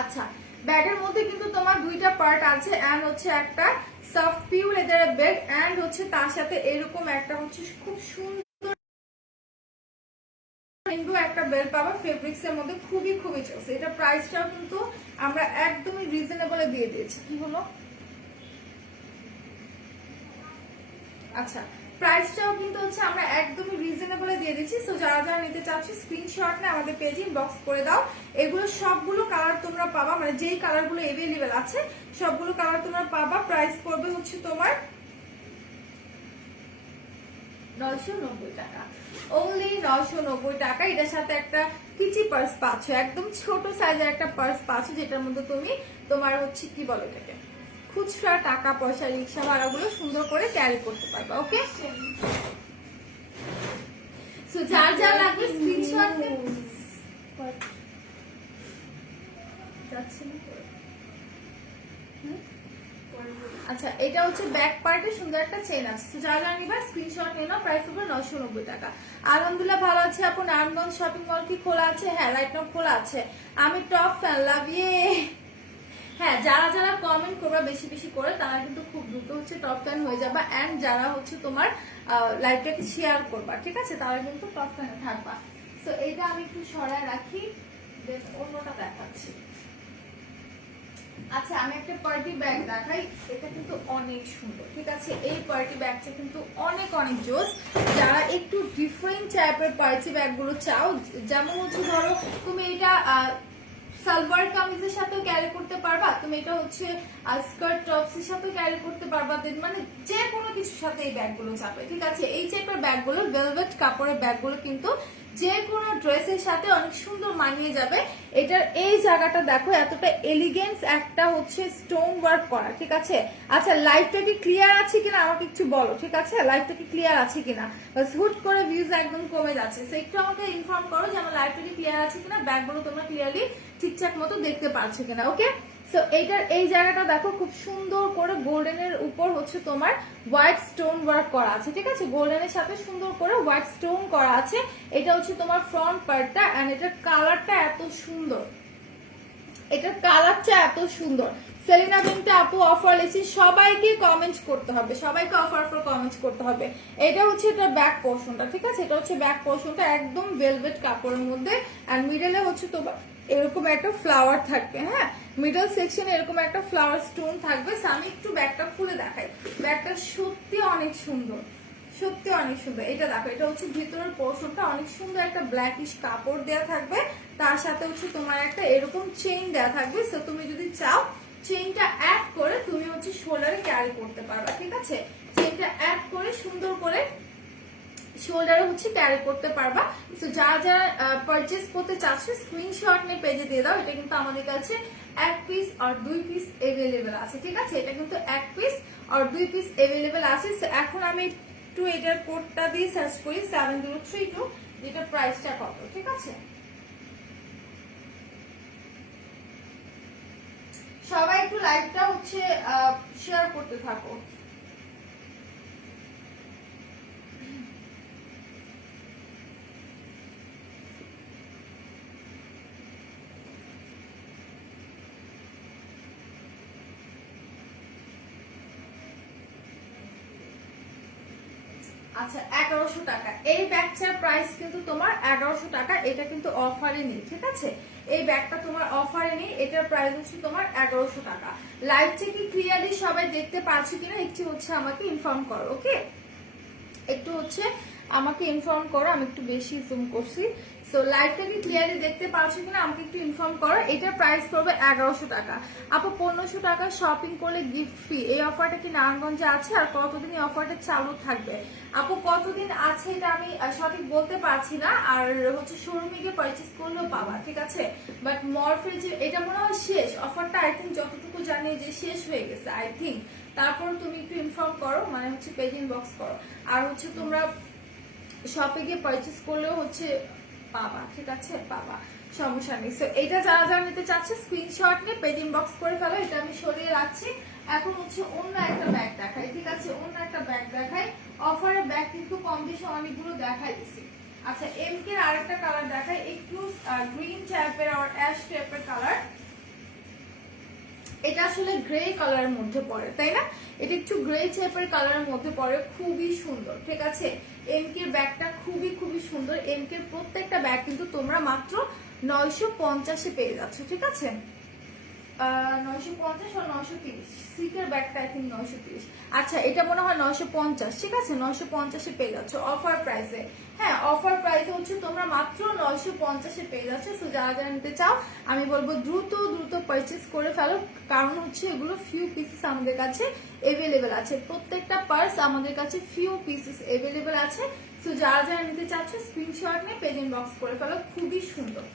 আচ্ছা ব্যাগের মধ্যে কিন্তু তোমার 2টা পার্ট আছে, এন্ড হচ্ছে একটা সফট পিউ লেদারের বেড এন্ড হচ্ছে তার সাথে এরকম একটা হচ্ছে খুব সুন্দর একটা বেল্ট পাবা ফেব্রিক্স এর মধ্যে, খুবই খুবই চলছে। এটা প্রাইসটাও কিন্তু আমরা একদমই রিজনেবলে দিয়ে দিয়েছি। কি হলো, আচ্ছা প্রাইসটাও কিন্তু হচ্ছে আমরা একদমই রিজনেবলে দিয়ে দিচ্ছি। সো যারা যারা নিতে চাচ্ছ স্ক্রিনশট নিয়ে আমাদের পেজে ইনবক্স করে দাও। এগুলো সবগুলো কালার তোমরা পাবা, মানে যেই কালারগুলো अवेलेबल আছে সবগুলো কালার তোমরা পাবা। প্রাইস পড়বে হচ্ছে তোমার 990 টাকা, অনলি 990 টাকা। এটার সাথে একটা কিচি পার্স পাচ্ছ, একদম ছোট সাইজের একটা পার্স পাচ্ছ, যেটার মধ্যে তুমি তোমার হচ্ছে কি বলো এটাকে খুচরা টাকা পয়সা রিক্সা ভাড়াগুলো সুন্দর করে ক্যারি করতে পারবা। ওকে, সো যার যা লাগবে স্ক্রিনশট যাচ্ছে না। আচ্ছা এটা হচ্ছে ব্যাক পার্টে সুন্দর একটা চেন আছে। তো যারা নিবা স্ক্রিনশট নিয়ে নাও। প্রাইস হবে 990 টাকা। আলহামদুলিল্লাহ ভালো আছে আপু। নারায়ণগঞ্জ শপিং মল কি খোলা আছে? হ্যাঁ রাইট নাও খোলা আছে। আমি টপ ফ্যান, লাভ ইয়ে। হ্যাঁ যারা যারা কমেন্ট করবা বেশি বেশি করে তারা কিন্তু খুব দ্রুত হচ্ছে টপ ফ্যান হয়ে যাবা। এন্ড যারা হচ্ছে তোমার লাইভটাকে শেয়ার করবা, ঠিক আছে, তারা কিন্তু টপ ফ্যানে থাকবা। সো এইটা আমি একটু সরায় রাখি, দেন অন্যটা দেখাচ্ছি। আচ্ছা আমি একটা পার্টি ব্যাগ দেখাই, এটা কিন্তু অনেক সুন্দর, ঠিক আছে। এই পার্টি ব্যাগটা কিন্তু অনেক অনেক জোস। যারা একটু ডিফারেন্ট টাইপের পার্টি ব্যাগ গুলো চাও, যেমন হচ্ছে ধরো তুমি এটা সালোয়ার কামিজের সাথেও ক্যারি করতে পারবা, তুমি এটা হচ্ছে স্কার্ট টপস এর সাথেও ক্যারি করতে পারবা, মানে যে কোনো কিছুর সাথে এই ব্যাগগুলো যাবে, ঠিক আছে। এই টাইপের ব্যাগগুলো ভেলভেট কাপড়ের ব্যাগগুলো কিন্তু যে কোনো ড্রেসের সাথে অনেক সুন্দর মানিয়ে যাবে। এটার এই জায়গাটা দেখো এতটা এলিগেন্স একটা হচ্ছে স্টোন ওয়ার্ক করা, ঠিক আছে। আচ্ছা লাইভটা কি ক্লিয়ার আছে কিনা আমাকে একটু বলো, ঠিক আছে, লাইভটা কি ক্লিয়ার আছে কিনা। হুট করে ভিউজ একদম কমে যাচ্ছে, তো একটু আমাকে ইনফর্ম করো যে আমার লাইভটা কি ক্লিয়ার আছে কিনা, ব্যাগগুলো তোমরা ক্লিয়ারলি ঠিকঠাক মতো দেখতে পাচ্ছ কিনা। ওকে, সো এইটার এই জায়গাটা দেখো খুব সুন্দর করে গোল্ডেনের উপর হচ্ছে তোমার হোয়াইট স্টোন ওয়ার্ক করা আছে, ঠিক আছে। গোল্ডেনের সাথে সুন্দর করে হোয়াইট স্টোন করা আছে। এটা হচ্ছে তোমার ফ্রন্ট পার্টটা এন্ড এটার কালারটা এত সুন্দর, এটার কালারটা এত সুন্দর। সেলিনা বিনতে আপু অফার লিখছি, সবাইকে কমেন্ট করতে হবে, সবাইকে অফার ফর কমেন্ট করতে হবে। এটা হচ্ছে এটা ব্যাক পোর্শনটা, ঠিক আছে, এটা হচ্ছে ব্যাক পোর্শনটা একদম ভেলভেট কাপড়ের মধ্যে এন্ড মিডলে হচ্ছে তোমার এরকম একটা ফ্লাওয়ার থাকবে। হ্যাঁ মিডল সেকশনে এরকম একটা ফ্লাওয়ার স্টোন থাকবে। আমি একটু ব্যাগটা খুলে দেখাই, ব্যাগটা সত্যি অনেক সুন্দর, সত্যি অনেক সুন্দর। এটা দেখো এটা হচ্ছে ভিতরের পোর্শনটা অনেক সুন্দর একটা ব্ল্যাকিশ কাপড় দেওয়া থাকবে, তার সাথে হচ্ছে তোমার একটা এরকম চেইন দেওয়া থাকবে। তো তুমি যদি চাও চেইনটা অ্যাড করে তুমি হচ্ছে শোল্ডারে ক্যারি করতে পারবা, ঠিক আছে। চেইনটা অ্যাড করে সুন্দর করে শোল্ডারে হচ্ছে ক্যারি করতে পারবা। তো যারা যারা পারচেজ করতে চাচ্ছ স্ক্রিনশট নিয়ে পেজে দিয়ে দাও। এটা কিন্তু আমাদের কাছে 1 পিস আর 2 পিস अवेलेबल আছে, ঠিক আছে। এটা কিন্তু 1 পিস আর 2 পিস अवेलेबल আছে। এখন আমি একটু এটার কোডটা দিয়ে সার্চ করি 7032, যেটা প্রাইসটা কত, ঠিক আছে। সবাই একটু লাইভটা হচ্ছে শেয়ার করতে থাকো। আচ্ছা 1100 টাকা এই ব্যাগটার প্রাইস কিন্তু তোমার 1100 টাকা। এটা কিন্তু অফারে নেই, ঠিক আছে। এই ব্যাগটা তোমার অফারে নেই, এটার প্রাইস হচ্ছে তোমার 1100 টাকা। লাইভটা কি ক্লিয়ারলি সবাই দেখতে পাচ্ছ কিনা একটু হচ্ছে আমাকে ইনফর্ম করো। ওকে, একটু হচ্ছে আমাকে ইনফর্ম করো, আমি একটু বেশি জুম করছি। সো লাইভটা কি ক্লিয়ারলি দেখতে পাচ্ছ কিনা আমাকে একটু ইনফর্ম করো। এটার প্রাইস পড়বে 1100 টাকা। আপু 1500 টাকা শপিং করলে গিফট ফ্রি, এই অফারটা কি নারায়ণগঞ্জে আছে আর কতদিন এই অফারটা চালু থাকবে? আপু কতদিন আছে এটা আমি সঠিক বলতে পারছি না, আর হচ্ছে শোরুমে গিয়ে পারচেজ করলেও পাবা, ঠিক আছে। বাট মরফে যে এটা মনে হয় শেষ অফারটা, আই থিঙ্ক যতটুকু জানি যে শেষ হয়ে গেছে আই থিঙ্ক। তারপর তুমি একটু ইনফর্ম করো, মানে হচ্ছে পেজ ইনবক্স করো। আর হচ্ছে তোমরা শপে গিয়ে পারচেজ করলেও হচ্ছে পাবা, ঠিক আছে, পাবা, সমস্যা নেই। সো এটা যারা যারা নিতে চাচ্ছে স্ক্রিনশট নিয়ে পেজ ইনবক্স করে ফেলো। এটা আমি সরিয়ে রাখছি। এখন হচ্ছে অন্য একটা ব্যাগ দেখাই, ঠিক আছে, অন্য একটা ব্যাগ দেখাই। অফারের ব্যাগ কিন্তু কম বেশি অনেকগুলো দেখাই দিছি। আচ্ছা এমকে আরেকটা কালার দেখাই, একটু গ্রিন টাইপের আর অ্যাশ টাইপের কালার। এটা আসলে গ্রে কালারের মধ্যে পড়ে, তাই না? এটা একটু গ্রে টাইপের কালারের মধ্যে পড়ে, খুবই সুন্দর। ঠিক আছে, এমকে ব্যাগটা খুবই খুবই সুন্দর। এমকে প্রত্যেকটা ব্যাগ কিন্তু তোমরা মাত্র 950-এ পেয়ে যাচ্ছ। ঠিক আছে, 950 আর 930, সিকের ব্যাগটা আই থিঙ্ক 930। আচ্ছা, এটা মনে হয় 950। ঠিক আছে, 950-এ পেয়ে যাচ্ছ অফার প্রাইসে। হ্যাঁ, অফার প্রাইসে হচ্ছে তোমরা মাত্র 950-এ পেয়ে যাচ্ছ। তো যারা যারা নিতে চাও আমি বলবো দ্রুত দ্রুত পারচেস করে ফেলো, কারণ হচ্ছে এগুলো ফিউ পিসেস আমাদের কাছে এভেলেবেল আছে। প্রত্যেকটা পার্স আমাদের কাছে ফিউ পিসেস এভেলেবেল আছে। তো যারা যারা নিতে চাচ্ছ স্ক্রিনশট নিয়ে পেজ ইনবক্স করে ফেলো, খুবই সুন্দর।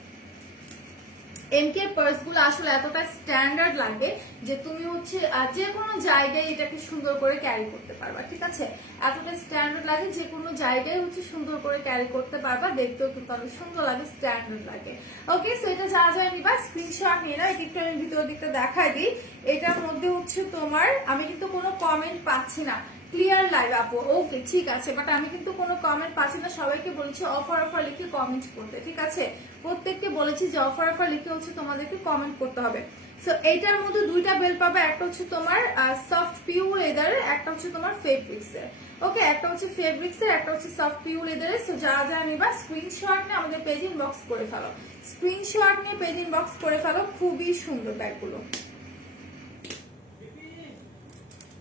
এমকে পার্স গুলো আসলে এতটা স্ট্যান্ডার্ড লাগে যে তুমি হচ্ছে যে কোনো জায়গায় এটাকে সুন্দর করে ক্যারি করতে পারবা। ঠিক আছে, এতটা স্ট্যান্ডার্ড লাগে যে কোনো জায়গায় হচ্ছে সুন্দর করে ক্যারি করতে পারবা, দেখতেও কিন্তু অনেক সুন্দর লাগে, স্ট্যান্ডার্ড লাগে। ওকে, সো এটা যা যা নিবা স্ক্রিনশট নিয়ে নাও। এটা একটু আমি ভিতর দিকটা দেখাই দিই। এটার মধ্যে হচ্ছে তোমার, আমি কিন্তু কোনো কমেন্ট পাচ্ছি না। ক্লিয়ার লাইভ আপু, ওকে ঠিক আছে, বাট আমি কিন্তু কোনো কমেন্ট পাচ্ছি না। সবাইকে বলেছি অফার অফার লিখে কমেন্ট করতে। ঠিক আছে, প্রত্যেককে বলেছি যে অফার অফার লিখে হচ্ছে তোমাদেরকে কমেন্ট করতে হবে। সো এইটার মধ্যে দুইটা বেল পাবে, একটা হচ্ছে তোমার সফট পিউ লেদারের, একটা হচ্ছে তোমার ফেব্রিক্সের। ওকে, একটা হচ্ছে ফেব্রিক্সের, একটা হচ্ছে সফট পিউ লেদারের। সো যারা যারা নিবা স্ক্রিনশট নিয়ে আমাদের পেজ ইনবক্স করে ফেলো, স্ক্রিনশট নিয়ে পেজ ইনবক্স করে ফেলো। খুবই সুন্দর ব্যাগগুলো।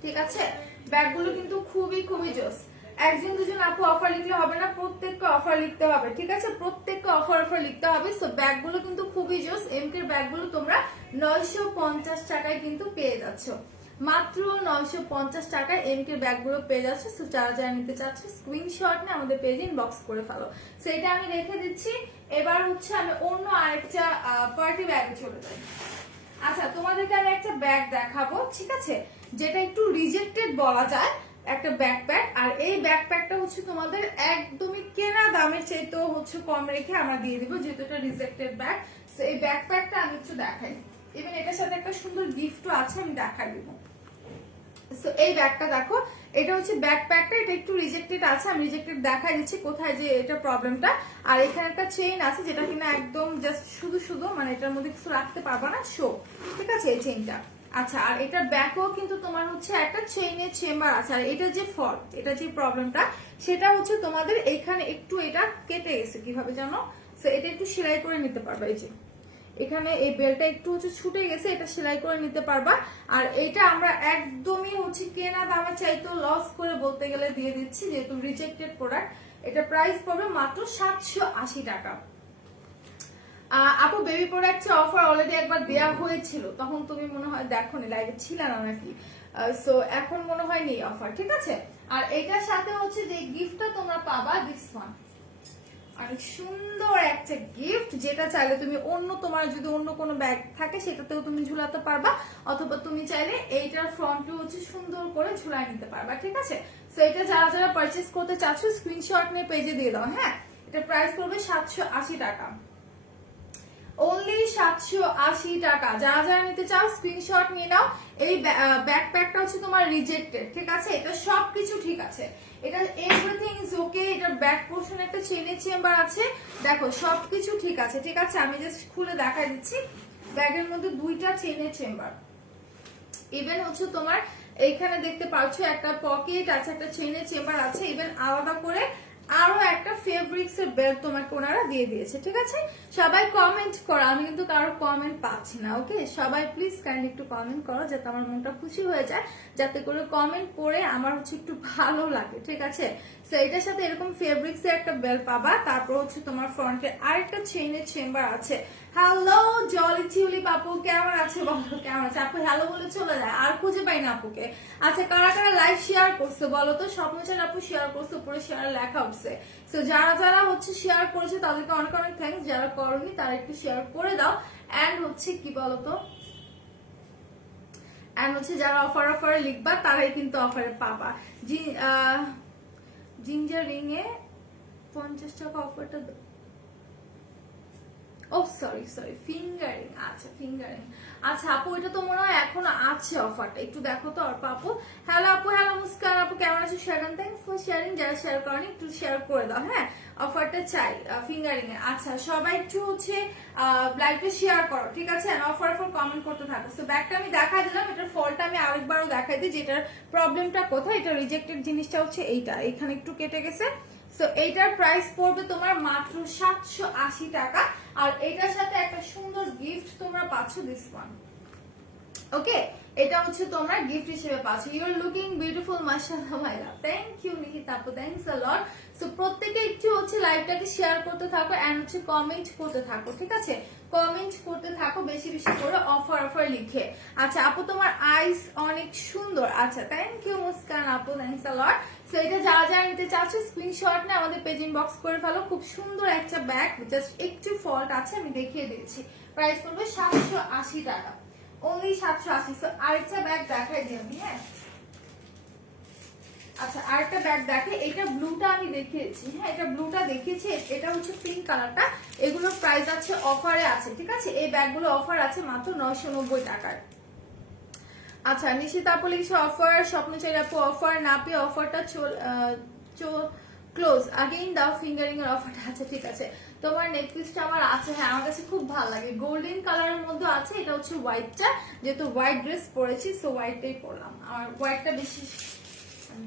ঠিক আছে, ব্যাগগুলো কিন্তু খুবই খুবই জোস। একজন দুজন আপু অফার লিখলে হবে না, প্রত্যেককে অফার লিখতে হবে। ঠিক আছে, প্রত্যেককে অফার অফার লিখতে হবে। সো ব্যাগগুলো কিন্তু খুবই জোস। এমকে ব্যাগগুলো তোমরা 950 টাকায় কিন্তু পেয়ে যাচ্ছ, মাত্র 950 টাকায় এমকে ব্যাগগুলো পেয়ে যাচ্ছ। সো যারা যারা নিতে চাচ্ছ স্ক্রিনশট নিয়ে আমাদের পেজে ইনবক্স করে ফেলো। সেটা আমি রেখে দিচ্ছি। এবার হচ্ছে আমি অন্য আরেকটা পার্টি ব্যাগে চলে যাই। আচ্ছা, তোমাদেরকে আমি একটা ব্যাগ দেখাবো, ঠিক আছে, যেটা একটু রিজেক্টেড বলা যায়, একটা ব্যাকপ্যাক। আর এই ব্যাকপ্যাকটা হচ্ছে তোমাদের একদমই কেনা দামের চাইতেও হচ্ছে কম রেখে আমরা দিয়ে দিব, যেহেতু এটা রিজেক্টেড ব্যাগ। তো এই ব্যাকপ্যাকটা আমি একটু দেখাই, ইভেন এটার সাথে একটা সুন্দর গিফটও আছে, আমি দেখাই দিব। সো এই ব্যাগটা দেখো, এটা হচ্ছে ব্যাকপ্যাকটা, এটা একটু রিজেক্টেড আছে, আমি রিজেক্টেড দেখাই দিচ্ছি কোথায় যে এটা প্রবলেমটা। আর এখানে একটা চেইন আছে যেটা কিনা একদম জাস্ট শুধু শুধু, মানে এটার মধ্যে কিছু রাখতে পারবা না, শো। ঠিক আছে, এই চেইনটা। আচ্ছা, আর এটার ব্যাকও কিন্তু তোমার হচ্ছে একটা চেইনের চেম্বার আছে। আর এটা যে ফল্ট, এটা যে প্রবলেমটা, সেটা হচ্ছে তোমাদের এইখানে একটু এটা কেটে গেছে, কিভাবে জানো? সো এটা একটু সেলাই করে নিতে পারবা। এই যে এখানে এই বেলটা একটু হচ্ছে ছুটে গেছে, এটা সেলাই করে নিতে পারবা। আর এটা আমরা একদমই হচ্ছে কেনা দামে চাইতো লস করে বলতে গেলে দিয়ে দিচ্ছি, যেহেতু রিজেক্টেড প্রোডাক্ট। এটা প্রাইস পড়বে মাত্র 780 টাকা। আপু বেবি প্রোডাক্টে অফার অলরেডি একবার দেয়া হয়েছিল, তখন তুমি মনে হয় দেখো নি, লাইভে ছিল না নাকি? সো এখন মনে হয় নেই অফার। ঠিক আছে, আর এটার সাথে হচ্ছে যে গিফটটা তোমরা পাবা, দিস ওয়ান, অনেক সুন্দর একটা গিফট, যেটা চাইলে তুমি অন্য, তোমার যদি অন্য কোনো ব্যাগ থাকে সেটাতেও তুমি ঝুলাতে পারবা, অথবা তুমি চাইলে এইটার ফ্রন্টে হচ্ছে সুন্দর করে ঝুলাই নিতে পারবা। ঠিক আছে, সো এটা যারা যারা পারচেজ করতে চাচ্ছ স্ক্রিনশট নিয়ে পেজে দিয়ে দাও। হ্যাঁ, এটা প্রাইস পড়বে 780 টাকা, অনলি 780 টাকা। যারা যারা নিতে চাও স্ক্রিনশট নিয়ে নাও। এই ব্যাকপ্যাকটা হচ্ছে তোমার রিজেক্টেড। ঠিক আছে, এটা সবকিছু ঠিক আছে, এটা এভরিথিং ইজ ওকে। এটা ব্যাক পোর্শনে একটা চেনের চেম্বার আছে, দেখো সবকিছু ঠিক আছে। ঠিক আছে, আমি জাস্ট খুলে দেখাই দিচ্ছি। ব্যাগের মধ্যে দুইটা চেনের চেম্বার, ইভেন হচ্ছে তোমার এইখানে দেখতে পাচ্ছ একটা পকেট আছে, একটা চেনের চেম্বার আছে, ইভেন আলাদা করে আরো একটা ফেব্রিক্স এর বেল্ট তোমাকে ওনারা দিয়ে দিয়েছে। ঠিক আছে, সবাই কমেন্ট করো, আমি কিন্তু কারো কমেন্ট পাচ্ছি না। ওকে, সবাই প্লিজ কাইন্ডলি একটু কমেন্ট করো, যাতে আমার মনটা খুশি হয়ে যায়, যাতে করে কমেন্ট পড়ে আমার হচ্ছে একটু ভালো লাগে। ঠিক আছে, সো এটার সাথে এরকম ফেব্রিক্স এর একটা বেল্ট পাবা, তারপর হচ্ছে তোমার ফ্রন্টে আরেকটা চেইনের চেম্বার আছে। হ্যালো জলি চিউলি আপু, কেমন আছে বলো? কেমন আছে আপু? হ্যালো বলে চলে যায়, আর খুঁজে পাই না আপুকে। আচ্ছা, কারা কারা লাইভ শেয়ার করছে বলো তো? স্বপ্নচার আপু শেয়ার করছে, উপরে শেয়ার লেখা উঠছে। সো যারা যারা হচ্ছে শেয়ার করেছে তাদেরকে অনেক অনেক থ্যাঙ্কস, যারা করনি তারা একটু শেয়ার করে দাও। এন্ড হচ্ছে কি বলতো, এন্ড হচ্ছে যারা অফার অফারে লিখবা তারাই কিন্তু অফারে পাবা। জিঞ্জার রিং এ 50 টাকা অফারটা, ও সরি সরি, ফিঙ্গারিং। আচ্ছা, ফিঙ্গারিং। আচ্ছা আপু, এটা তো মনে হয় এখনো আছে অফারটা, একটু দেখো তো। আর আপু, হ্যালো আপু, হ্যালো মুস্কান আপু, কেমন আছো? শাগান, থ্যাঙ্কস ফর শেয়ারিং। যারা শেয়ার করেনি একটু শেয়ার করে দাও। হ্যাঁ, অফারটা চাই ফিঙ্গারিং এ। আচ্ছা, সবাই একটু হচ্ছে লাইভটা শেয়ার করো, ঠিক আছে? অফার কমেন্ট করতে থাকো। তো ব্যাগটা আমি দেখাই দিলাম, এটার ফলটা আমি আরেকবারও দেখাই দিই, যেটার প্রবলেমটা কোথায়। এটা রিজেক্টেড জিনিসটা হচ্ছে এইটা, এখানে একটু কেটে গেছে। সো এইটার প্রাইস পড়বে তোমার মাত্র 780 টাকা। আর এটার সাথে একটা সুন্দর গিফট তোমরা পাচ্ছ, দিস ওয়ান। ওকে, এটা হচ্ছে তোমরা গিফট হিসেবে পাচ্ছ। ইউ আর লুকিং বিউটিফুল, মাশাআল্লাহ মাই লাভ। থ্যাংক ইউ নিহিতা আপু, থ্যাঙ্কস আ লট। সো প্রত্যেকে একটু হচ্ছে লাইভটাকে শেয়ার করতে থাকো এন্ড হচ্ছে কমেন্ট করতে থাকো, ঠিক আছে? কমেন্ট করতে থাকো বেশি বেশি করে, অফার লিখে। আচ্ছা আপু, তোমার আইস অনেক সুন্দর। আচ্ছা, থ্যাংক ইউ মুস্কান আপু, থ্যাঙ্কস আ লট। সো এটা যারা যারা নিতে চাচ্ছ স্ক্রিনশট নিয়ে আমাদের পেজ ইনবক্স করে ফেলো। খুব সুন্দর একটা ব্যাগ, জাস্ট একটু ফল্ট আছে, আমি দেখিয়ে দিচ্ছি। প্রাইস পড়বে 780 টাকা, only 780। সো আরেকটা ব্যাগ দেখাই দিই আমি। হ্যাঁ, আচ্ছা আরেকটা ব্যাগ দেখে, এটা ব্লুটা আমি দেখিয়েছি। হ্যাঁ, এটা ব্লুটা দেখিয়েছি, এটা হচ্ছে পিঙ্ক কালারটা। এগুলোর প্রাইস আছে, অফারে আছে, ঠিক আছে? এই ব্যাগগুলো অফার আছে মাত্র 990 টাকায়। আচ্ছা, নিশিতা আপু লিখছে অফার, স্বপ্নচারী আপু অফার, না পেয়ে অফারটা ক্লোজ আগেইন দাও, ফিঙ্গারিং এর অফারটা আছে, ঠিক আছে? তোমার নেক পিসটা আমার আছে। হ্যাঁ, আমার কাছে খুব ভালো লাগে, গোল্ডেন কালারের মধ্যে আছে। এটা হচ্ছে হোয়াইটটা, যেহেতু হোয়াইট ড্রেস পরেছি সো হোয়াইটটাই পরলাম। আমার হোয়াইটটা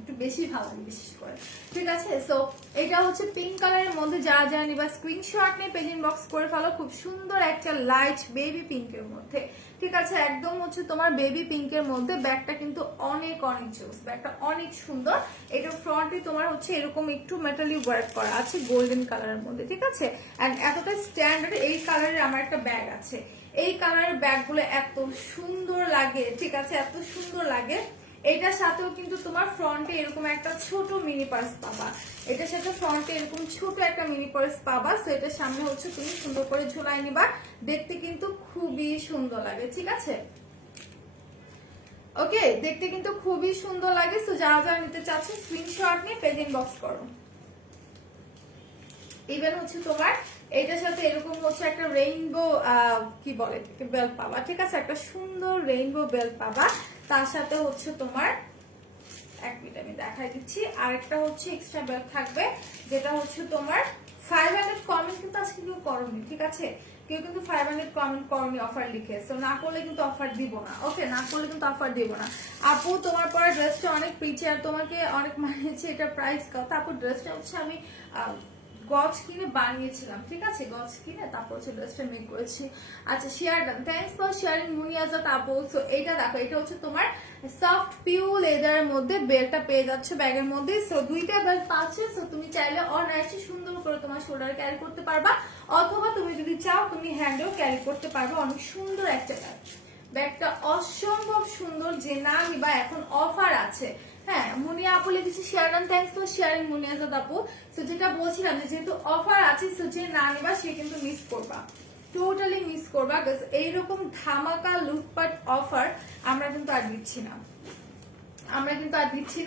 একটু বেশি ভালো লাগে বিশেষ করে, ঠিক আছে? সো এটা হচ্ছে পিঙ্ক কালারের মধ্যে। যারা যারা নিবা স্ক্রিনশট নিয়ে পেজ ইনবক্স করে ফেলো। খুব সুন্দর একটা লাইট বেবি পিঙ্কের মধ্যে, ঠিক আছে? একদম হচ্ছে তোমার বেবি পিঙ্কের মধ্যে। ব্যাগটা কিন্তু অনেক জোস, ব্যাগটা অনেক সুন্দর। এটা ফ্রন্টে তোমার হচ্ছে এরকম একটু মেটালি ওয়ার্ক করা আছে গোল্ডেন কালারের মধ্যে, ঠিক আছে? এন্ড এতটা স্ট্যান্ডার্ড। এই কালারের আমার একটা ব্যাগ আছে, এই কালারের ব্যাগগুলো এত সুন্দর লাগে, ঠিক আছে? এত সুন্দর লাগে। এটার সাথেও কিন্তু তোমার ফ্রন্টে এরকম একটা ছোট মিনি পার্স পাবা। এটার সাথে ফ্রন্টে এরকম ছোট একটা মিনি পার্স পাবা। সো এটার সামনে হচ্ছে তুমি সুন্দর করে ঝুলাই নিবা, দেখতে কিন্তু খুবই সুন্দর লাগে, ঠিক আছে? ওকে, দেখতে কিন্তু খুবই সুন্দর লাগে। সো যারা যারা নিতে চাচ্ছে স্ক্রিনশট নিয়ে পেজ ইনবক্স করো। ইভেন হচ্ছে তোমার এটার সাথে এরকম হচ্ছে একটা রেইনবো কি বলে বেল্ট পাবা, ঠিক আছে? একটা সুন্দর রেইনবো বেল্ট পাবা। তার সাথে হচ্ছে তোমার, এক মিনিট আমি দেখাই দিচ্ছি, আরেকটা হচ্ছে এক্সট্রা বেল্ট থাকবে, যেটা হচ্ছে তোমার 500 কমেন্ট কিন্তু আজকে কেউ করনি, ঠিক আছে? কেউ কিন্তু 500 কমেন্ট করনি অফার লিখে। সো না করলে কিন্তু অফার দিব না, ওকে? না করলে কিন্তু অফার দিব না। আপু তোমার পরে ড্রেসটা অনেক প্রিচি আর তোমাকে অনেক মানিয়েছে, এটা প্রাইস কত? আপু ড্রেসটা হচ্ছে আমি গজ কিনে বানিয়েছিলাম, ঠিক আছে? গজ কিনে তারপর হচ্ছে ড্রেসটা মেক করেছি। আচ্ছা, share done, thanks for sharing Muniajat আপু। সো এইটা দেখো, এটা হচ্ছে তোমার সফট পিউ লেদারের মধ্যে বেল্টটা পেয়ে যাচ্ছে ব্যাগের মধ্যে। সো দুইটা বেল্ট পাচ্ছে। সো তুমি চাইলে অনায়াসে সুন্দর করে তোমার শোল্ডার ক্যারি করতে পারবা, অথবা তুমি যদি চাও তুমি হ্যান্ডেও ক্যারি করতে পারবা। অনেক সুন্দর একটা ব্যাগ, ব্যাগটা অসম্ভব সুন্দর। যে না নিবা, এখন অফার আছে। হ্যাঁ, মুনিয়া আপু লিখেছি share done, thanks for sharing Muniajat আপু। সো যেটা বলছিলাম যে যেহেতু অফার আছে, সো যে না নিবা সে কিন্তু মিস করবা, টোটালি মিস করবা। এইরকম ধামাকা লুটপাট অফার আমরা কিন্তু আর দিচ্ছি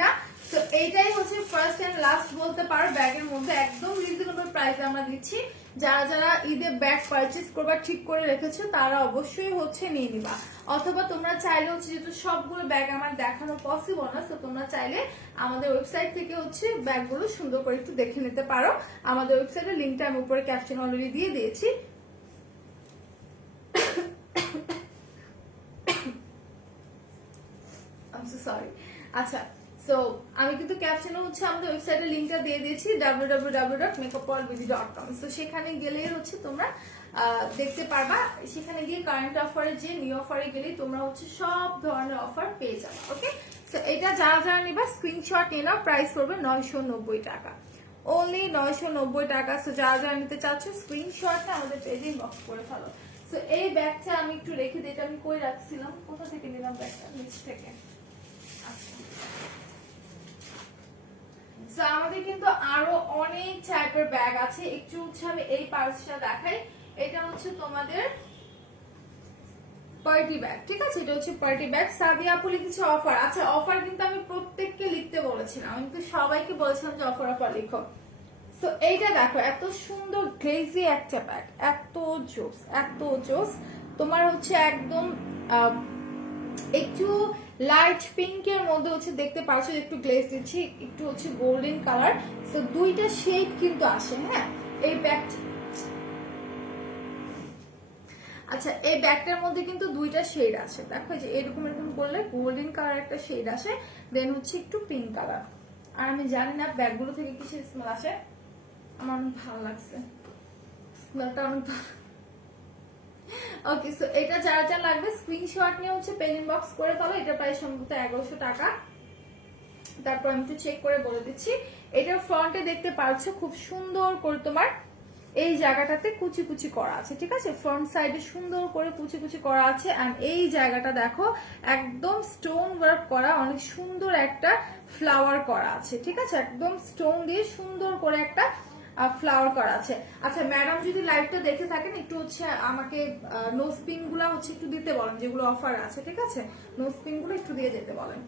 না, তো এইটাই হচ্ছে ফার্স্ট এন্ড লাস্ট বলতে পারো। ব্যাগের মধ্যে একদম রিজনেবল প্রাইসে আমরা দিচ্ছি। যারা যারা ঈদে ব্যাগ পারচেজ করবা ঠিক করে রেখেছো তারা অবশ্যই হচ্ছে নিয়ে নিবা, অথবা তোমরা চাইলে হচ্ছে, যেহেতু সবগুলো ব্যাগ আমার দেখানো পসিবল না, তো তোমরা চাইলে আমাদের ওয়েবসাইট থেকে হচ্ছে ব্যাগগুলো সুন্দর করে একটু দেখে নিতে পারো। আমাদের ওয়েবসাইটের লিঙ্কটা আমি উপরে ক্যাপশন অলরেডি দিয়ে দিয়েছি। সরি। আচ্ছা, সো আমি কিন্তু ক্যাপশনে হচ্ছে আমাদের ওয়েবসাইটের লিংকটা দিয়ে দিয়েছি www.makeupworldbd.com। সো সেখানে গেলেই হচ্ছে তোমরা দেখতে পারবা। সেখানে গিয়ে কারেন্ট অফারে যে নিউ অফারে গেলেই তোমরা হচ্ছে সব ধরনের অফার পেয়ে যাবে, ওকে? সো এটা যারা যারা নিবা স্ক্রিনশট নিয়ে নাও। প্রাইস পড়বে 990 টাকা, অনলি 990 টাকা। সো যারা যারা নিতে চাচ্ছ স্ক্রিনশটটা আমাদের পেজে ইনবক্স করে ফেলো। সো এই ব্যাগটা আমি একটু রেখে দিই, এটা আমি কই রাখছিলাম, কোথা থেকে নিলাম ব্যাগটা? নিচ থেকে। আমাদের কিন্তু আরো অনেক টাইপের ব্যাগ আছে। একটু হচ্ছে আমি এই পার্সটা দেখাই। এটা হচ্ছে তোমাদের পার্টি ব্যাগ, ঠিক আছে? এটা হচ্ছে পার্টি ব্যাগ। সাদিয়া আপু লিখেছে অফার। আচ্ছা, অফার কিন্তু আমি প্রত্যেককে লিখতে বলেছিলাম, আমি কিন্তু সবাইকে বলেছিলাম যে অফার লিখো। সো এইটা দেখো, এত সুন্দর গ্লেজি একটা ব্যাগ, এত জোস। তোমার হচ্ছে একদম একটু লাইট পিঙ্কের মধ্যে হচ্ছে দেখতে পাচ্ছ, একটু গ্লেজ দিচ্ছি, একটু হচ্ছে গোল্ডেন কালার। তো দুইটা শেড কিন্তু আসে। হ্যাঁ, এই ব্যাগ, আচ্ছা এই ব্যাগটার মধ্যে কিন্তু দুইটা শেড আছে। দেখো যে এরকম এরকম করলে গোল্ডেন কালার একটা শেড আসে, দেন হচ্ছে একটু পিঙ্ক কালার। আর আমি জানি না ব্যাগগুলো থেকে কিসের স্মেল আসে, আমার অনেক ভালো লাগছে স্মেলটা, অনেক ভালো। ওকে, সো এটা যার যা লাগবে স্ক্রিনশট নিয়ে হচ্ছে পেজ ইনবক্স করে ফেলো। এটা প্রায় সম্ভবত 1100 টাকা। তারপর আমি একটু চেক করে বলে দিচ্ছি, এটার ফ্রন্টে দেখতে পাচ্ছ খুব সুন্দর করে তোমার এই জায়গাটাতে কুচি কুচি করা আছে, ঠিক আছে? ফ্রন্ট সাইডে সুন্দর করে কুচি কুচি করা আছে। এন্ড এই জায়গাটা দেখো একদম স্টোন ওয়ার্ক করা, অনেক সুন্দর একটা ফ্লাওয়ার করা আছে, ঠিক আছে? একদম স্টোন দিয়ে সুন্দর করে একটা ফ্লাওয়ার করা আছে। আচ্ছা ম্যাডাম যদি লাইভটা দেখে থাকেন একটু হচ্ছে আমাকে নোজ পিন গুলা হচ্ছে একটু দিতে বলেন, যেগুলো অফার আছে, ঠিক আছে? নোজ পিন গুলো একটু দিয়ে যেতে বলেন।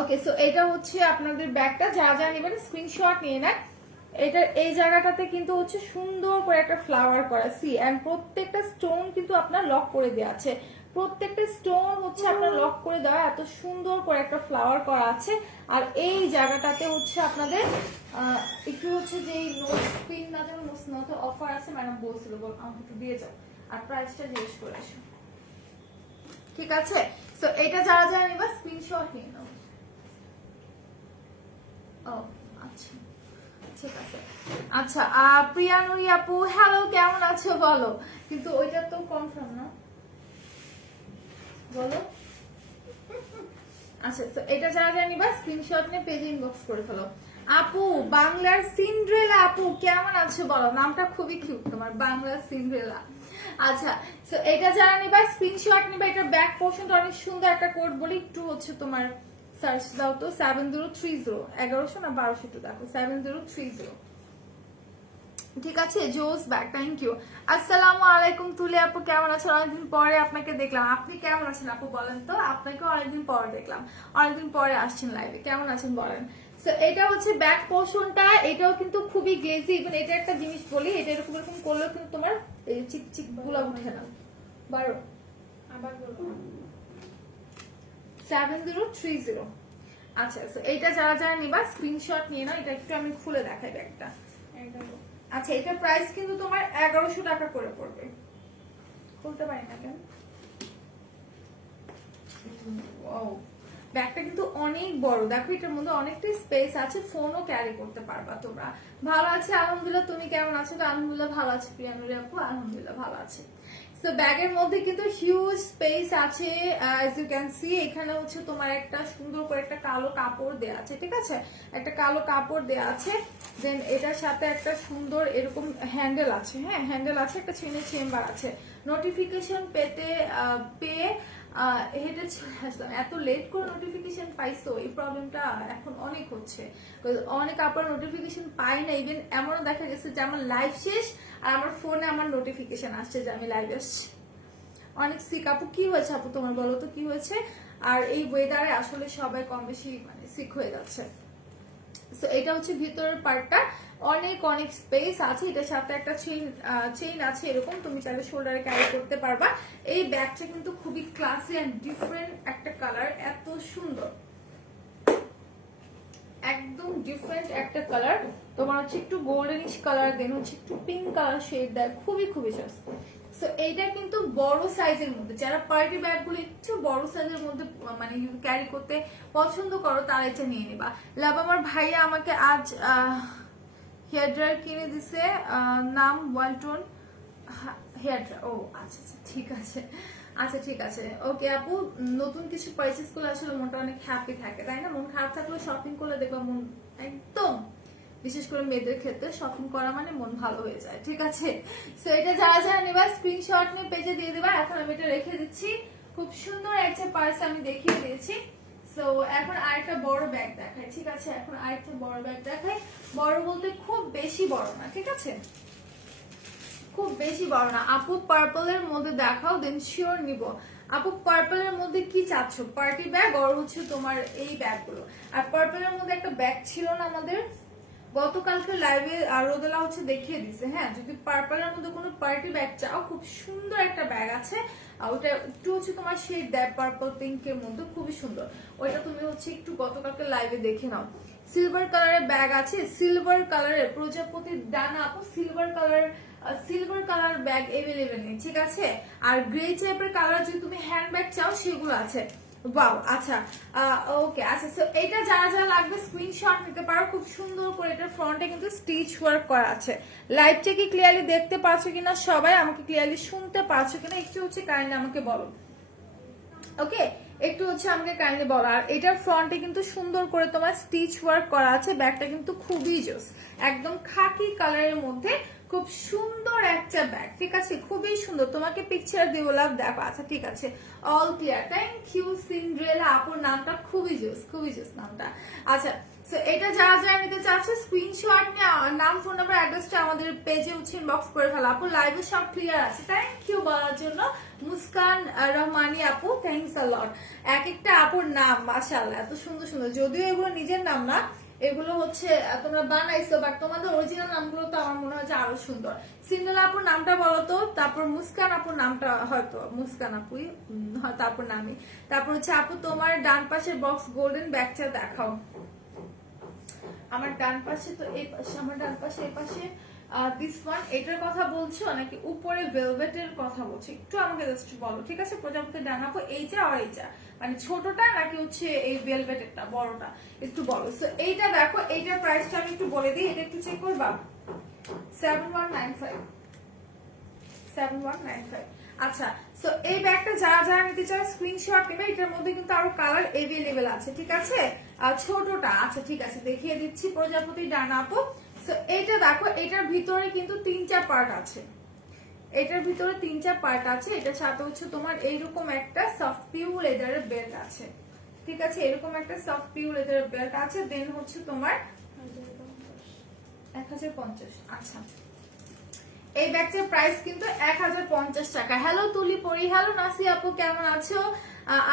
ওকে, সো এটা হচ্ছে আপনাদের ব্যাগটা, যা যা নেবেন স্ক্রিনশট নিয়ে নেন। এটার এই জায়গাটাতে কিন্তু হচ্ছে সুন্দর করে একটা ফ্লাওয়ার করা, সি এন্ড প্রত্যেকটা স্টোন কিন্তু আপনার লক করে দেওয়া আছে, প্রত্যেকটা স্টোন হচ্ছে আপনার লক করে দেওয়া, এত সুন্দর করে একটা ফ্লাওয়ার করা আছে। আর এই জায়গাটাতে হচ্ছে আপনাদের একটু হচ্ছে যে নোজ পিন না যেন নোজ নতে অফার আছে, ম্যাডাম বলছিল, বল আমাকে একটু দিয়ে যাও আর প্রাইসটা জিজ্ঞেস করে আসো, ঠিক আছে? সো এটা যারা যারা নিবা স্ক্রিনশট নিয়ে নাও। ও আচ্ছা, ঠিক আছে। আচ্ছা প্রিয়ানুরি আপু হ্যালো, কেমন আছো বলো? কিন্তু ওইটা তো কনফার্ম না, বলো। আচ্ছা, তো এটা যারা যারা নিবা স্ক্রিনশট নিয়ে পেজে ইনবক্স করে ফেলো। আপু বাংলার সিন্ড্রেলা আপু কেমন আছো বলো? নামটা খুবই কিউট তোমার, বাংলার সিন্ড্রেলা। আচ্ছা, তো এটা যারা নিবা স্ক্রিনশট নিবা। এটা ব্যাক পোর্শনটা অনেক সুন্দর একটা কোড বলি, একটু হচ্ছে তোমার সার্চ দাও তো 7030, 1100 না 1200, একটু দেখো 7030, ঠিক আছে? জোস ব্যাক, থ্যাংক ইউ। আসসালামু আলাইকুম তুলি আপু, কেমন আছেন? অনেকদিন পরে আপনাকে দেখলাম, আপনি কেমন আছেন আপু বলেন তো? আপনাকে অনেকদিন পরে দেখলাম, অনেকদিন পরে আসছেন লাইভে, কেমন আছেন বলেন? সো এটা হচ্ছে ব্যাক পোর্শনটা, এটাও কিন্তু খুবই গ্লেজি। ইভেন এটা একটা জিনিস বলি, এটা এরকম এরকম করলেও কিন্তু তোমার এই চিক চিক গুলা উঠে না। 12 আবার বলো 7030। আচ্ছা, এইটা যারা যারা নিবা স্ক্রিনশট নিয়ে নাও। এটা একটু আমি খুলে দেখাই ব্যাগটা। আচ্ছা, এটার প্রাইস কিন্তু তোমার 1100 টাকা করে পড়বে। খুলতে পারি না কেন? ব্যাগটা কিন্তু অনেক বড়, দেখো এটার মধ্যে অনেকটা স্পেস আছে, ফোনও ক্যারি করতে পারবা তোমরা। ভালো আছে আলহামদুলিল্লাহ, তুমি কেমন আছো? আলহামদুলিল্লাহ ভালো আছে প্রিয়ানুরি আপু, আলহামদুলিল্লাহ ভালো আছে। তো ব্যাগের মধ্যে কিন্তু হিউজ স্পেস আছে, অ্যাজ ইউ ক্যান সি। এখানে হচ্ছে তোমার একটা সুন্দর করে একটা কালো কাপড় দেয়া আছে, ঠিক আছে? একটা কালো কাপড় দেয়া আছে। দেন এটার সাথে একটা সুন্দর এরকম হ্যান্ডেল আছে, হ্যাঁ হ্যান্ডেল আছে, একটা চেনের চেম্বার আছে। নোটিফিকেশন পেয়ে হেঁটে আসলাম। এত লেট করে নোটিফিকেশন পাইছো, এই প্রবলেমটা এখন অনেক হচ্ছে। অনেক আপনার নোটিফিকেশন পাই না, ইভেন এমনও দেখা গেছে যে আমার লাইভ শেষ আর আমার ফোনে আমার নোটিফিকেশন আসছে যে আমি লাইভ আসছি। অনেক সিক। আপু কি হয়েছে আপু তোমার বলো তো কি হয়েছে? আর এই ওয়েদারে আসলে সবাই কম বেশি মানে সিক হয়ে যাচ্ছে। সো এটা হচ্ছে ভিতরের পার্টটা, অনেক অনেক স্পেস আছে। এটার সাথে একটা চেইন আছে, এরকম তুমি চাইলে শোল্ডারে ক্যারি করতে পারবা। এই ব্যাগটা কিন্তু খুবই ক্লাসি এন্ড ডিফারেন্ট একটা কালার, এত সুন্দর, একদম ডিফারেন্ট একটা কালার। তোমার হচ্ছে একটু গোল্ডেনিশ কালার, দেন হচ্ছে একটু পিঙ্ক কালার শেড দেয়, খুবই খুবই জোস। সো এইটা কিন্তু বড় সাইজের মধ্যে, যারা পার্টি ব্যাগগুলো একটু বড় সাইজের মধ্যে মানে ক্যারি করতে পছন্দ করো তারা এটা নিয়ে নিবা। লাভ আমার ভাইয়া আমাকে আজ হেয়ার ড্রায়ার কিনে দিছে, নাম ওয়ালটন হেয়ার ড্রায়ার। ও আচ্ছা আচ্ছা, ঠিক আছে, আচ্ছা ঠিক আছে, ওকে আপু। নতুন কিছু পারচেজ করলে আসলে মনটা অনেক হ্যাপি থাকে, তাই না? মন খারাপ থাকলে শপিং করলে দেখবা মন একদম, বিশেষ করে মেয়েদের ক্ষেত্রে শপিং করা মানে মন ভালো হয়ে যায়, ঠিক আছে? সো এটা যারা যারা নেবা স্ক্রিনশট নিয়ে পেজে দিয়ে দেবা। এখন আমি এটা রেখে দিচ্ছি, খুব সুন্দর একটা পার্স আমি দেখিয়ে দিয়েছি। সো এখন আরেকটা বড় ব্যাগ দেখাই, ঠিক আছে? এখন আরেকটা বড় ব্যাগ দেখাই, বড় বলতে খুব বেশি বড় না, ঠিক আছে? খুব বেশি বড় না। আপু পার্পলের মধ্যে দেখাও, দেন শিওর নিব। আপু পার্পলের মধ্যে কি চাচ্ছ, পার্টি ব্যাগ আর হচ্ছে তোমার এই ব্যাগগুলো? আর পার্পলের মধ্যে একটা ব্যাগ ছিল না আমাদের, গতকালকে লাইভে রোদেলা হচ্ছে দেখিয়ে দিছে, হ্যাঁ যদি পার্পলের মধ্যে কোনো পার্টি ব্যাগ চাও খুব সুন্দর একটা ব্যাগ আছে, ওটা একটু হচ্ছে তোমার শেড দেয় পার্পল পিঙ্কের মধ্যে, খুবই সুন্দর। ওইটা তুমি হচ্ছে একটু গতকালকে লাইভে দেখে নাও। সিলভার কালারের ব্যাগ আছে, সিলভার কালারের প্রজাপতির ডানা আপু সিলভার কালার ব্যাগ এভেলেবেল নেই, ঠিক আছে। আর গ্রে টাইপের কালার যদি তুমি হ্যান্ড ব্যাগ চাও সেগুলো আছে। বাও, আচ্ছা ওকে, আচ্ছা সো এটা যারা যারা লাগবে স্ক্রিনশট নিতে পারো। খুব সুন্দর করে এটার ফ্রন্টে কিন্তু স্টিচ ওয়ার্ক করা আছে। লাইভটা কি ক্লিয়ারলি দেখতে পাচ্ছ কিনা সবাই, আমাকে ক্লিয়ারলি শুনতে পাচ্ছ কিনা একটু হচ্ছে কাইন্ডলি আমাকে বলো। ওকে, একটু হচ্ছে আমাকে কাইন্ডলি বলো। আর এটার ফ্রন্টে কিন্তু সুন্দর করে তোমার স্টিচ ওয়ার্ক করা আছে। ব্যাগটা কিন্তু খুবই জোস, একদম খাকি কালারের মধ্যে খুব সুন্দর একটা ব্যাগ, ঠিক আছে, খুবই সুন্দর। তোমাকে পিকচার দিব লাভ, দেখো। আচ্ছা ঠিক আছে, all clear, thank you Cinderella আপুর নামটা খুবই জোস নামটা। আচ্ছা সো এটা যারা যারা নিতে চাচ্ছে স্ক্রিনশট নিয়ে নাম, ফোন নাম্বার, অ্যাড্রেসটা আমাদের পেজে হচ্ছে ইনবক্স করে ফেলো আপু। লাইভে সব ক্লিয়ার আছে, থ্যাংক ইউ বলার জন্য মুস্কান রহমানি আপু, থ্যাংকস আ লট। এক একটা আপুর নাম মাশাআল্লাহ এত সুন্দর সুন্দর, যদিও এগুলো নিজের নাম না, এগুলো হচ্ছে তোমরা বানাইছো, বাট তোমাদের অরিজিনাল নামগুলো তো আমার মনে হয় যে আরো সুন্দর। সিন্ড্রেলা আপুর নামটা বলো তো, তারপর মুস্কান আপুর নামটা, হয়তো মুস্কান আপুই হয়তো আপুর নামই। তারপর হচ্ছে আপু তোমার ডান পাশের বক্স গোল্ডেন ব্যাগটা দেখাও। আমার ডান পাশে তো এই পাশে, আমার ডান পাশে এই পাশে দিস ওয়ান, এটার কথা বলছো নাকি উপরে ভেলভেটের কথা বলছো, একটু আমাকে জাস্ট বলো, ঠিক আছে। প্রজাপতির ডান আপু এইটা আর এইটা, মানে ছোটটা নাকি হচ্ছে এই ভেলভেটেরটা বড়টা, একটু বলো। সো এইটা দেখো, এইটার প্রাইসটা আমি একটু বলে দিই, এটা একটু চেক করবা। 7195, 7195। আচ্ছা সো এই ব্যাগটা যারা যারা নিতে চায় স্ক্রিনশট নেবে। এটার মধ্যে কিন্তু আরো কালার এভেলেবেল আছে, ঠিক আছে। আর ছোটটা, আচ্ছা ঠিক আছে দেখিয়ে দিচ্ছি, প্রজাপতি ডানা আপু। সো এইটা দেখো, এটার ভিতরে কিন্তু তিনটা পার্ট আছে, এটার ভিতরে তিনটা পার্ট আছে। এটার সাথে হচ্ছে তোমার এইরকম একটা সফট পিউ লেদারের বেল্ট আছে, ঠিক আছে, এরকম একটা সফট পিউ লেদারের বেল্ট আছে। দেন হচ্ছে তোমার 1050। আচ্ছা এই ব্যাগটার প্রাইস কিন্তু 1050 টাকা। হ্যালো তুলি পরি, হ্যালো নাসি আপু, কেমন আছো?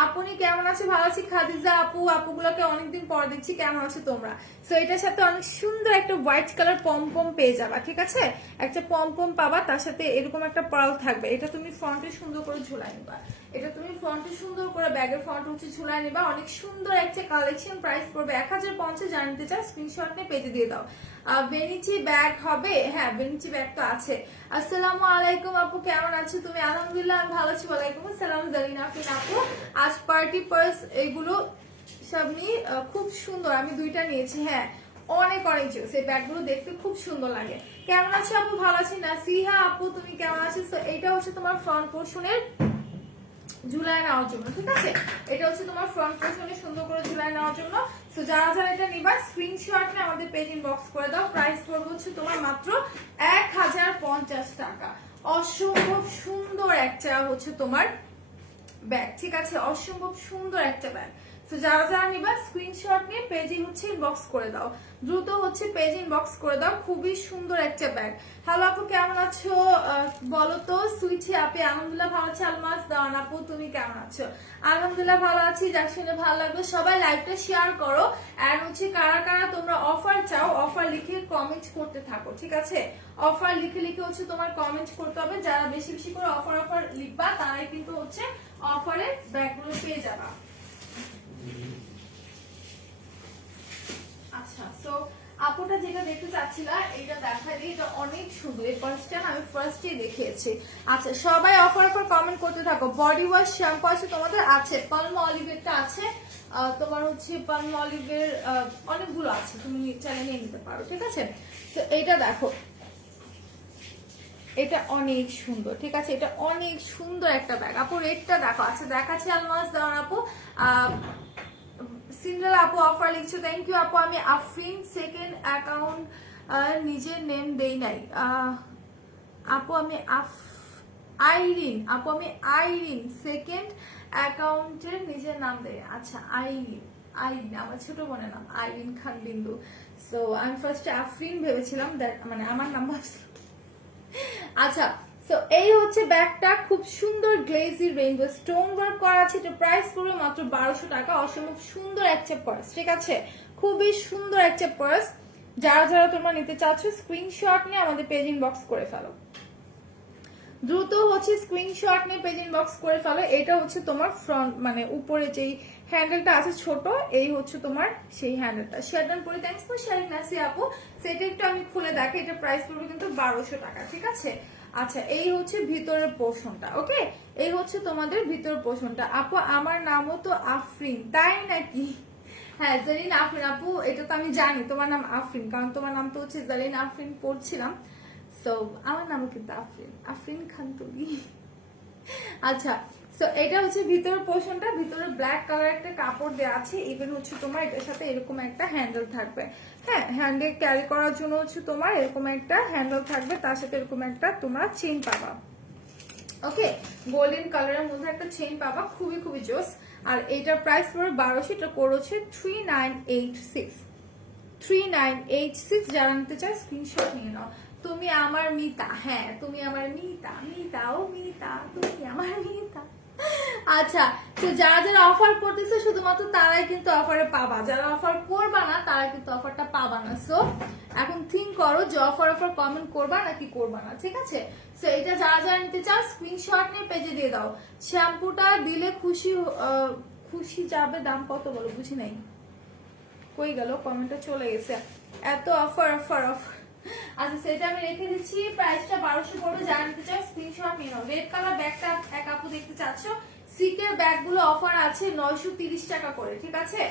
আপনি কেমন আছে? ভালো আছি। খাদিজা আপু, আপুগুলোকে অনেকদিন পর দেখছি, কেমন আছো তোমরা? সো এটার সাথে অনেক সুন্দর একটা হোয়াইট কালার পম পেয়ে যাবা, ঠিক আছে, একটা পম পাবা, তার সাথে এরকম একটা পার্ল থাকবে। এটা তুমি ফ্রন্টে সুন্দর করে ঝুলাই নিবা, এটা তুমি ফ্রন্টে সুন্দর করে ব্যাগের ফ্রন্ট হচ্ছে ঝুলাই নিবা। অনেক সুন্দর একটা কালেকশন, প্রাইস পড়বে 1050। জানতে চাও স্ক্রিনশট নিয়ে পেজে দিয়ে দাও। বেনিচি ব্যাগ হবে, হ্যাঁ বেনিচি ব্যাগ তো আছে। আসসালামু আলাইকুম আপু, কেমন আছো তুমি? আলহামদুলিল্লাহ আমি ভালো আছি। ওয়ালাইকুম আসসালাম জারিনা আপু। আজ পার্টি পার্স এগুলো সব নিয়ে খুব সুন্দর, আমি দুইটা নিয়েছি, হ্যাঁ অনেক অনেক জোস, এই ব্যাগগুলো দেখতে খুব সুন্দর লাগে। কেমন আছো আপু? ভালো আছি। নাসিহা আপু তুমি কেমন আছো? তো এইটা হচ্ছে তোমার ফ্রন্ট পোর্শনের ঝুলায় নেওয়ার জন্য, ঠিক আছে, এটা হচ্ছে তোমার ফ্রন্ট পোর্শনে সুন্দর করে ঝুলায় নেওয়ার জন্য। তো যারা যারা এটা নিবা স্ক্রিনশট নিয়ে আমাদের পেজ ইনবক্স করে দাও। প্রাইস পড়বে হচ্ছে তোমার মাত্র 1050 টাকা। অসম্ভব সুন্দর একটা হচ্ছে তোমার ব্যাগ, ঠিক আছে, অসম্ভব সুন্দর একটা ব্যাগ। তো যারা যারা নিবা স্ক্রিনশট নিয়ে পেজে হচ্ছে ইনবক্স করে দাও, দ্রুত হচ্ছে পেজ ইনবক্স করে দাও। খুবই সুন্দর একটা ব্যাগ। হ্যালো আপু কেমন আছো বলো তো? সুইটি আপি, আলহামদুলিল্লাহ ভালো আছি। আলমাস দাওয়ান আপু তুমি কেমন আছো? আলহামদুলিল্লাহ ভালো আছি। যার শুনে ভালো লাগবে সবাই লাইভটা শেয়ার করো। আর হচ্ছে কারা কারা তোমরা অফার চাও, অফার লিখে কমেন্ট করতে থাকো, ঠিক আছে, অফার লিখে লিখে হচ্ছে তোমার কমেন্ট করতে হবে। যারা বেশি বেশি করে অফার লিখবা তারাই কিন্তু হচ্ছে অফারের ব্যাগগুলো পেয়ে যাবা। আচ্ছা সো আপুটা যেটা দেখতে চাচ্ছিলা এটা দেখাই দিই, এটা অনেক সুন্দর। এই পার্সটা আমি ফার্স্টে দেখিয়েছি। আচ্ছা সবাই অফার কমেন্ট করতে থাকো। বডি ওয়াশ শ্যাম্পু আছে তোমাদের? আছে, পালম অলিভেরটা আছে, তোমার হচ্ছে পালম অলিভের অনেকগুলো আছে, তুমি চাইলে নিয়ে নিতে পারো, ঠিক আছে। তো এইটা দেখো, এটা অনেক সুন্দর, ঠিক আছে, এটা অনেক সুন্দর একটা ব্যাগ। আপু রেটটা দেখো। আচ্ছা দেখাচ্ছি আলমাস দাও আপু। সিন্ড্রেলা আপু অফার লিখছো, থ্যাংক ইউ আপু। আমি আফরিন সেকেন্ড অ্যাকাউন্ট নিজের নেম দেই নাই আপু, আমি আইরিন আপু, আমি আইরিন সেকেন্ড অ্যাকাউন্টের নিজের নাম দেই। আচ্ছা আইরিন, আইরিন আমার ছোট বোনের নাম আইরিন খান বিন্দু। সো আমি ফার্স্টে আফরিন ভেবেছিলাম, মানে আমার নাম ভাবছিলাম। আচ্ছা সো এই হচ্ছে ব্যাগটা, খুব সুন্দর গ্লেজি রেইনবো স্টোন ওয়ার্ক করা আছে। এটা প্রাইস পড়বে মাত্র 1200 টাকা। অসম্ভব সুন্দর একটা পার্স, ঠিক আছে, খুবই সুন্দর একটা পার্স। যারা যারা তোমরা নিতে চাচ্ছ স্ক্রিনশট নিয়ে আমাদের পেজ ইনবক্স করে ফেলো, দ্রুত হচ্ছে স্ক্রিনশট নিয়ে পেজ ইনবক্স করে ফেলো। এটা হচ্ছে তোমার ফ্রন্ট মানে উপরে যেই হ্যান্ডেলটা আছে ছোট, এই হচ্ছে তোমার সেই হ্যান্ডেলটা। শেয়ারডান পরে থ্যাঙ্কস ফর শেয়ারিং নাসি আপু। সেটা একটু আমি খুলে দেখি, এটা প্রাইস পড়বে কিন্তু 1200 টাকা, ঠিক আছে। আচ্ছা এই হচ্ছে ভিতরের পোর্শনটা, ওকে, এই হচ্ছে তোমাদের ভিতরের পোর্শনটা। আপু আমার নামও তো আফরিন, তাই নাকি? হ্যাঁ জারিন আফরিন আপু, এটা তো আমি জানি তোমার নাম আফরিন, কারণ তোমার নাম তো হচ্ছে জারিন আফরিন পড়ছিলাম, সো আমার নামও কিন্তু আফরিন, আফরিন খান তুমি। আচ্ছা সো এটা হচ্ছে ভিতরের পোর্শনটা, ভিতরে ব্ল্যাক কালার একটা কাপড় দেওয়া আছে, ইভেন হচ্ছে তোমার এটার সাথে এরকম একটা হ্যান্ডেল থাকবে। হ্যাঁ হ্যান্ডে ক্যারি করার জন্য হচ্ছে তোমার এরকম একটা হ্যান্ডেল থাকবে, তার সাথে এরকম একটা তোমরা চেইন পাবা, ওকে, গোল্ডেন কালারের মধ্যে একটা চেইন পাবা, খুবই খুবই জোস। আর এইটার প্রাইস পড়বে 1200, এটা করেছে 3986, 3986। যারা নিতে চায় স্ক্রিনশট নিয়ে নাও। তুমি আমার মিতা, হ্যাঁ তুমি আমার মিতা, মিতা ও মিতা, তুমি আমার মিতা। আচ্ছা তো যারা যারা অফার করতেছে শুধুমাত্র তারাই কিন্তু অফারে পাবা, যারা অফার করবা না তারা কিন্তু অফারটা পাবা না। সো এখন থিঙ্ক করো যে অফার কমেন্ট করবা নাকি করবা না, ঠিক আছে। সো এটা যারা যারা নিতে চাও স্ক্রিনশট নিয়ে পেজে দিয়ে দাও। শ্যাম্পুটা দিলে খুশি খুশি যাবে, দাম কত বলো, বুঝি নাই, কই গেল কমেন্টটা, চলে গেছে। এত অফার অফার অফার। আচ্ছা সেটা আমি রেখে দিচ্ছি, প্রাইসটা 1200 পড়বে, যারা নিতে চাও স্ক্রিনশট নিয়ে নাও। রেড কালার ব্যাগটা এক আপু দেখতে চাচ্ছ, সিকের ব্যাগগুলো অফার আছে 930 টাকা করে, ঠিক আছে।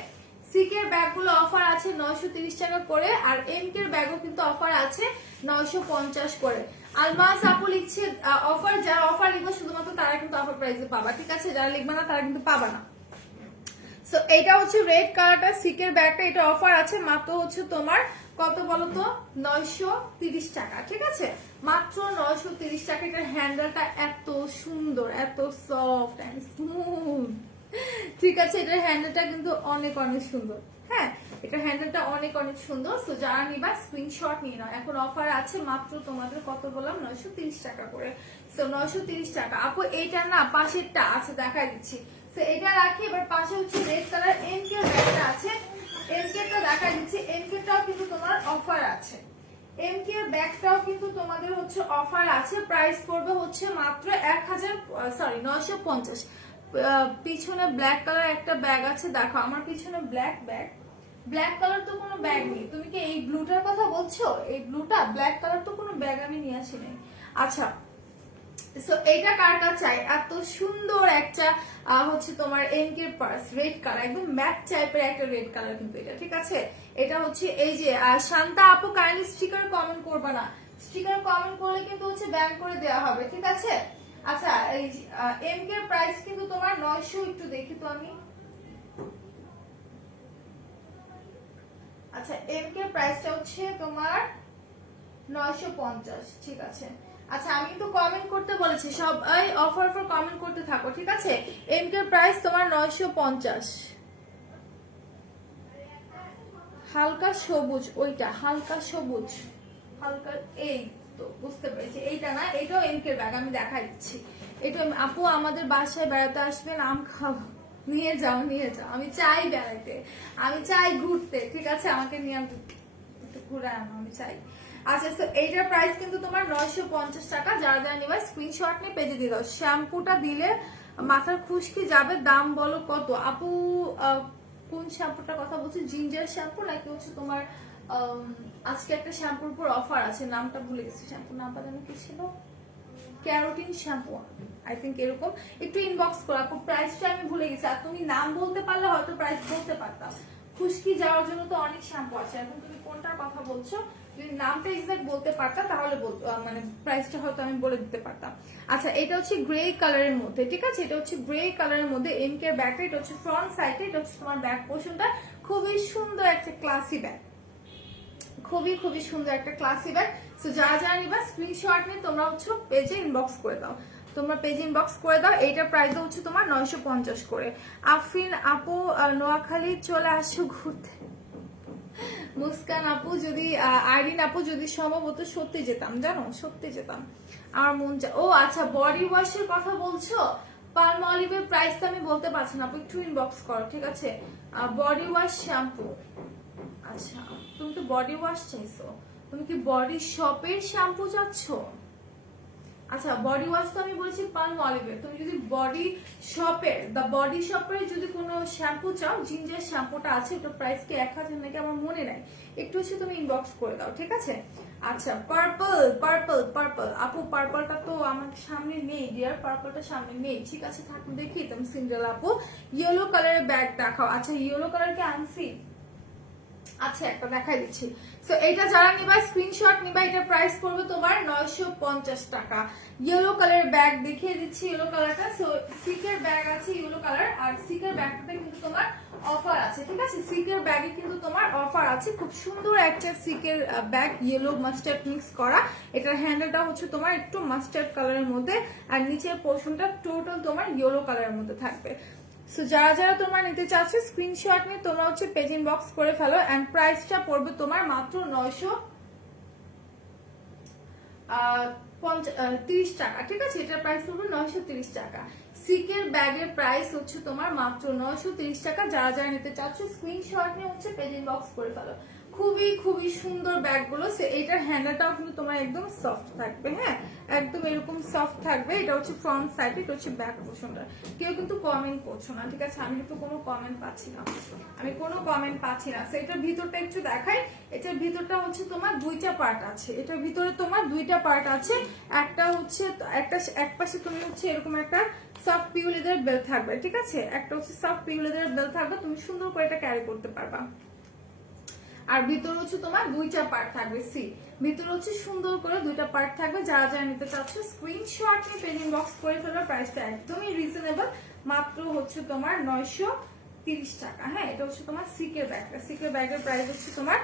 সিকের ব্যাগগুলো অফার আছে 930 টাকা করে, আর এমকের ব্যাগও কিন্তু অফার আছে 950 করে। আলমাস আপু লিখছে অফার, যারা অফার লিখবে শুধুমাত্র তারা কিন্তু অফার প্রাইসে পাবা, ঠিক আছে, যারা লিখবে না তারা কিন্তু পাবা না। সো এটা হচ্ছে রেড কালারটা সিকের ব্যাগটা, এটা অফার আছে মাত্র হচ্ছে তোমার কত বলতো 930 টাকা, ঠিক আছে, মাত্র 930 টাকা। এটার হ্যান্ডেলটা এত সুন্দর, এত সফট এন্ড স্মুথ, ঠিক আছে, এটার হ্যান্ডেলটা কিন্তু অনেক অনেক সুন্দর। হ্যাঁ এটার হ্যান্ডেলটা অনেক অনেক সুন্দর। সো যারা নিবা স্ক্রিনশট নিয়ে নাও, এখন অফার আছে মাত্র তোমাদের কত বললাম 930 টাকা করে। সো 930 টাকা। আপু এইটা না পাশেরটা আছে, দেখাই দিচ্ছি। তো এটা রাখি, এবার পাশে হচ্ছে রেড কালার এমকে ব্যাগটা আছে, এমকেটা দেখা দিচ্ছি, এমকেটাও কিন্তু তোমার অফার আছে, এমকে ব্যাগটাও কিন্তু তোমাদের হচ্ছে অফার আছে, প্রাইস পড়বে হচ্ছে মাত্র 950। পিছনে ব্ল্যাক কালার একটা ব্যাগ আছে, দেখো আমার পিছনে ব্ল্যাক ব্যাগ, ব্ল্যাক কালার তো কোনো ব্যাগ নেই, তুমি কি এই ব্লুটার কথা বলছো? এই ব্লুটা, ব্ল্যাক কালার তো কোনো ব্যাগ আমি নিয়ে আসি নাই। আচ্ছা সো এইটা কার কার চাই, এত সুন্দর একটা হচ্ছে তোমার এমকের পার্স, রেড কালার, একদম ম্যাট টাইপের একটা রেড কালার কিন্তু এটা, ঠিক আছে। এটা হচ্ছে এই যে শান্তা আপু কাইন্ডলি স্টিকার কমেন্ট করবা না, স্টিকার কমেন্ট করলে কিন্তু হচ্ছে ব্যান করে দেওয়া হবে, ঠিক আছে। আচ্ছা এই এমকের প্রাইস কিন্তু তোমার 900, একটু দেখি তো আমি, আচ্ছা এমকের প্রাইসটা হচ্ছে তোমার 950, ঠিক আছে। আচ্ছা আমি তো কমেন্ট করতে বলেছি, সবাই অফার ফর কমেন্ট করতে থাকো, ঠিক আছে। এমকের প্রাইস তোমার 950, হালকা সবুজ, ওইটা হালকা সবুজ, হালকা, এই তো বুঝতে পেরেছি, এইটা না, এটাও এমকের ব্যাগ, আমি দেখাই দিচ্ছি। এটা আপু আমাদের বাসায় বেড়াতে আসবেন, আম খাবো, নিয়ে যাও নিয়ে যাও, আমি চাই বেড়াতে, আমি চাই ঘুরতে, ঠিক আছে, আমাকে নিয়ে একটু ঘুরে আনো, আমি চাই। আচ্ছা তো এইটার প্রাইস কিন্তু তোমার 950 টাকা, যারা যারা নিবা স্ক্রিনশট নিয়ে পেজে দিয়ে দাও। শ্যাম্পুটা দিলে মাথার খুশকি যাবে, দাম বলো কত আপু? কোন শ্যাম্পুটার কথা বলছি, জিঞ্জার শ্যাম্পু নাকি হচ্ছে তোমার আজকে একটা শ্যাম্পুর উপর অফার আছে, নামটা ভুলে গেছি, শ্যাম্পুর নামটা যেন কি ছিল, ক্যারোটিন শ্যাম্পু আই থিঙ্ক, এরকম। একটু ইনবক্স করো আপু, প্রাইসটা আমি ভুলে গেছি, আর তুমি নাম বলতে পারলে হয়তো প্রাইস বলতে পারতাম। খুশকি যাওয়ার জন্য তো অনেক শ্যাম্পু আছে, এখন তুমি কোনটার কথা বলছো, যদি নামটা এক্সাক্ট বলতে পারতাম তাহলে মানে প্রাইসটা হয়তো আমি বলে দিতে পারতাম। আচ্ছা এটা হচ্ছে গ্রে কালারের মধ্যে, ঠিক আছে, এটা হচ্ছে গ্রে কালারের মধ্যে এমকের ব্যাগটা, এটা হচ্ছে ফ্রন্ট সাইডে, এটা হচ্ছে তোমার ব্যাক পোর্শনটা, খুবই সুন্দর একটা ক্লাসি ব্যাগ, খুবই খুবই সুন্দর একটা ক্লাসি ব্যাগ। সো যারা যারা নিবা স্ক্রিনশট নিয়ে তোমরা হচ্ছে পেজে ইনবক্স করে দাও, তোমরা পেজে ইনবক্স করে দাও। এইটার প্রাইস হচ্ছে তোমার 950 করে। আফরিন আপু নোয়াখালী চলে আসো ঘুরতে, মুস্কান আপু যদি আইরিন আপু যদি সম্ভব হতো সত্যি যেতাম, জানো সত্যি যেতাম, আমার মন চা। ও আচ্ছা বডি ওয়াশের কথা বলছো, পালম অলিভের প্রাইসটা আমি বলতে পারছি না আপু, একটু ইনবক্স করো, ঠিক আছে। বডি ওয়াশ শ্যাম্পু, আচ্ছা তুমি তো বডি ওয়াশ চাইছো, তুমি কি বডি শপের শ্যাম্পু চাচ্ছ? আচ্ছা বডি ওয়াশ তো আমি বলেছি পালম অলিভের, তুমি যদি বডি শপের যদি কোনো শ্যাম্পু চাও, জিঞ্জার শ্যাম্পুটা আছে, ওটার প্রাইস কি 1000 নাকি আমার মনে নাই, একটু হচ্ছে তুমি ইনবক্স করে দাও, ঠিক আছে? আচ্ছা পার্পল আপু, পার্পলটা তো আমার সামনে নেই ডিয়ার, পার্পলটা সামনে নেই, ঠিক আছে থাকুন দেখি তুমি সিঙ্গেল আপু। ইয়েলো কালারের ব্যাগ দেখাও। আচ্ছা ইয়েলো কালার কে আনছি, আচ্ছা একটা দেখাই দিচ্ছি। সো এটা যারা নিবা স্ক্রিনশট নিবা, এটা প্রাইস পড়বে তোমার 950 টাকা। ইয়েলো কালারের ব্যাগ দেখিয়ে দিচ্ছি, ইয়েলো কালারটা। সো সিকের ব্যাগ আছে ইয়েলো কালার, আর সিকের ব্যাগটাতে কিন্তু তোমার অফার আছে, ঠিক আছে? সিকের ব্যাগে কিন্তু তোমার অফার আছে, খুব সুন্দর একটা সিকের ব্যাগ, ইয়েলো মাস্টার্ড মিক্স করা। এটার হ্যান্ডেলটা হচ্ছে তোমার একটু মাস্টার্ড কালারের মধ্যে, আর নিচের পোর্শনটা টোটাল তোমার ইয়েলো কালারের মধ্যে থাকবে। সো যারা যারা তোমরা নিতে চাচ্ছ স্ক্রিনশট নিয়ে তোমরা হচ্ছে পেজ ইনবক্স করে ফেলো, এন্ড প্রাইসটা পড়বে তোমার মাত্র 930 টাকা, ঠিক আছে? এটার প্রাইস পড়বে 930 টাকা। সিকের ব্যাগের প্রাইস হচ্ছে তোমার মাত্র 930 টাকা। যারা যারা নিতে চাচ্ছ স্ক্রিনশট নিয়ে হচ্ছে পেজ ইনবক্স করে ফেলো। খুবই খুবই সুন্দর ব্যাগগুলো। এটার হ্যান্ডেলটাও কিন্তু তোমার একদম সফট থাকবে, হ্যাঁ একদম এরকম সফট থাকবে। এটা হচ্ছে ফ্রন্ট সাইড, এটা হচ্ছে ব্যাক পোর্শনটা। কেউ কিন্তু কমেন্ট করছো না, ঠিক আছে? আমি কিন্তু কোনো কমেন্ট পাচ্ছি না, এটার ভিতরটা একটু দেখাই। এটার ভিতরটা হচ্ছে তোমার দুইটা পার্ট আছে, এটার ভিতরে তোমার দুইটা পার্ট আছে। একটা হচ্ছে এক পাশে তুমি হচ্ছে এরকম একটা সফট পিউ লেদার বেল্ট থাকবে, ঠিক আছে? একটা হচ্ছে সফট পিউ লেদার বেল্ট থাকবে, তুমি সুন্দর করে এটা ক্যারি করতে পারবা। আর ভিতরে হচ্ছে তোমার দুইটা পার্ট থাকবে, ভিতরে হচ্ছে সুন্দর করে দুইটা পার্ট থাকবে। যারা যারা নিতে চাচ্ছ স্ক্রিনশট নিয়ে পেজ ইনবক্স করে ফেলো। প্রাইসটা একদমই রিজনেবল, মাত্র হচ্ছে তোমার 930 টাকা। হ্যাঁ এটা হচ্ছে তোমার সিকের ব্যাগটা, সিকের ব্যাগের প্রাইস হচ্ছে তোমার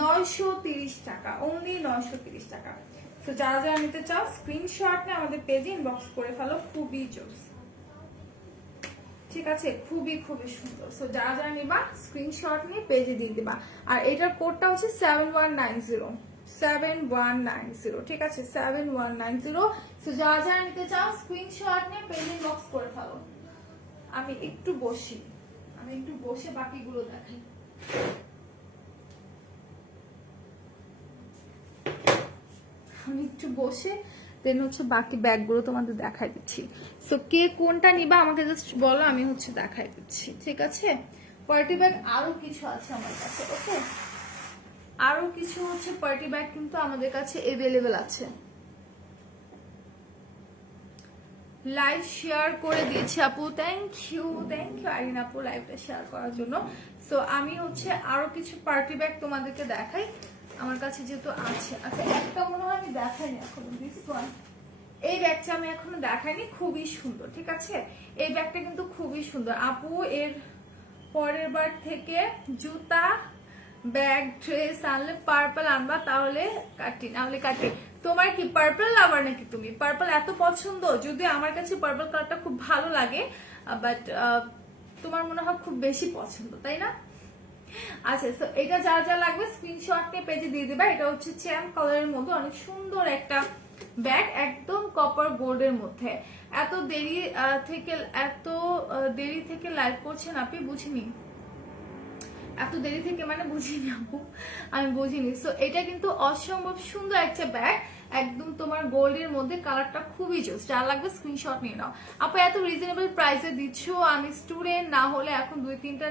930 টাকা, অনলি 930 টাকা। তো যারা যারা নিতে চাও স্ক্রিনশট নিয়ে আমাদের পেজে ইনবক্স করে ফেলো, খুবই জোস, ঠিক আছে? খুবই খুবই সুন্দর। সো যারা যারা নিবা স্ক্রিনশট নিয়ে পেজে দিয়ে দিবা। আর এটার কোডটা হচ্ছে 7190, ঠিক আছে? 7190। সো যারা যারা নিতে চাও স্ক্রিনশট নিয়ে পেজে ইনবক্স করে ফেলো। আমি একটু বসে বাকিগুলো দেখাই। দেন হচ্ছে বাকি ব্যাগগুলো তোমাদের দেখাই দিচ্ছি। সো কে কোনটা নিবা আমাকে জাস্ট বলো, আমি হচ্ছে দেখাই দিচ্ছি, ঠিক আছে? পার্টি ব্যাগ আরো কিছু আছে আমার কাছে, ওকে? আরো কিছু হচ্ছে পার্টি ব্যাগ কিন্তু আমাদের কাছে अवेलेबल আছে। লাইভ শেয়ার করে দিয়েছি আপু, থ্যাংক ইউ আরিনা আপু লাইভটা শেয়ার করার জন্য। সো আমি হচ্ছে আরো কিছু পার্টি ব্যাগ তোমাদেরকে দেখাই আমার কাছে যেহেতু আছে। আচ্ছা একটা মনে হয় আমি দেখাইনি এখনো, দিস ওয়ান, এই ব্যাগটা আমি এখনো দেখাইনি, খুবই সুন্দর, ঠিক আছে? এই ব্যাগটা কিন্তু খুবই সুন্দর আপু। এর পরের বার থেকে জুতা ব্যাগ ড্রেস আনলে পার্পল আনবা, তাহলে কাটি, নাহলে কাটি। তোমার কি পার্পল লাভার নাকি? তুমি পার্পল এত পছন্দ? যদিও আমার কাছে পার্পল কালারটা খুব ভালো লাগে, বাট তোমার মনে হয় খুব বেশি পছন্দ, তাই না? আচ্ছা তো এটা যা যা লাগবে স্ক্রিনশট নিয়ে পেজে দিয়ে দিবা। এটা হচ্ছে চ্যাম্প কালারের মধ্যে অনেক সুন্দর একটা ব্যাগ, একদম কপার গোল্ডের মধ্যে। এত দেরি থেকে লাইভ করছেন আপনি? বুঝিনি, এত দেরি থেকে মানে বুঝিনি আপু, আমি বুঝিনি। সো এটা কিন্তু অসম্ভব সুন্দর একটা ব্যাগ, একদম তোমার গোল্ডের মধ্যে, কালারটা খুবই জোস। যা লাগবে স্ক্রিনশট নিয়ে নাও আপু। এত রিজনেবল প্রাইসে দিচ্ছ, আমি স্টুডেন্ট না হলে এখন 2-3টা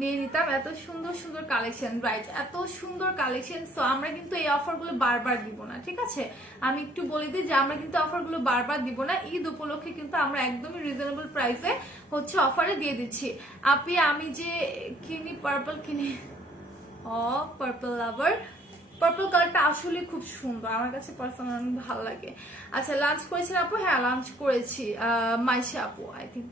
নিয়ে নিতাম। এত সুন্দর সুন্দর কালেকশন, রাইট? এত সুন্দর কালেকশন। সো আমরা কিন্তু এই অফারগুলো বারবার দিব না, ঠিক আছে? আমি একটু বলে দিই যে আমরা কিন্তু অফারগুলো বারবার দিব না। ঈদ উপলক্ষে কিন্তু আমরা একদমই রিজনেবল প্রাইসে হচ্ছে অফারে দিয়ে দিচ্ছি। আপনি আমি যে কিনি পার্পল কিনি, পার্পল লাভার, পার্পল কালারটা আসলে খুব সুন্দর, আমার কাছে পার্সোনালি ভালো লাগে। আচ্ছা লাঞ্চ করেছেন আপু? হ্যাঁ লাঞ্চ করেছি, মাইশা আপু আই থিঙ্ক।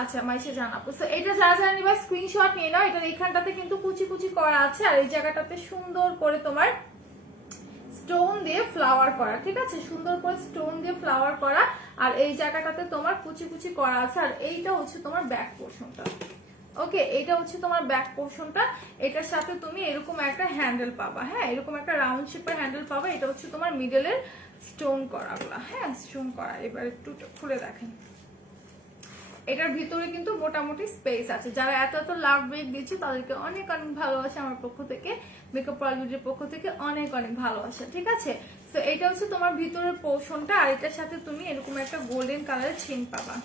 আচ্ছা মাইশা জান আপু। সো এটা যা যা নিবা স্ক্রিনশট নিয়ে নাও। এটার এখানটাতে কিন্তু কুচি কুচি করা আছে, আর এই জায়গাটাতে সুন্দর করে তোমার স্টোন দিয়ে ফ্লাওয়ার করা, ঠিক আছে? সুন্দর করে স্টোন দিয়ে ফ্লাওয়ার করা, আর এই জায়গাটাতে তোমার কুচি কুচি করা আছে। আর এইটা হচ্ছে তোমার ব্যাক পোর্শনটা, ওকে? এটা হচ্ছে তোমার ব্যাক পোর্শনটা। এটার সাথে তুমি এরকম একটা হ্যান্ডেল পাবা, হ্যাঁ এরকম একটা রাউন্ড শেপের হ্যান্ডেল পাবা। এটা হচ্ছে তোমার মিডলের স্টোন করাগুলা, হ্যাঁ স্টোন করা। এবার একটু খুলে দেখেন, এটার ভিতরে কিন্তু মোটামুটি স্পেস আছে। যারা এত এত লাভ রেট দিচ্ছে তাদেরকে অনেক অনেক ভালোবাসা আমার পক্ষ থেকে, মেকআপ পার্লার বিউটির পক্ষ থেকে অনেক অনেক ভালোবাসা। ঠিক আছে, তো এটা হচ্ছে তোমার ভিতরের পোর্শনটা, আর এটার সাথে তুমি এরকম একটা গোল্ডেন কালারের চেন পাবা।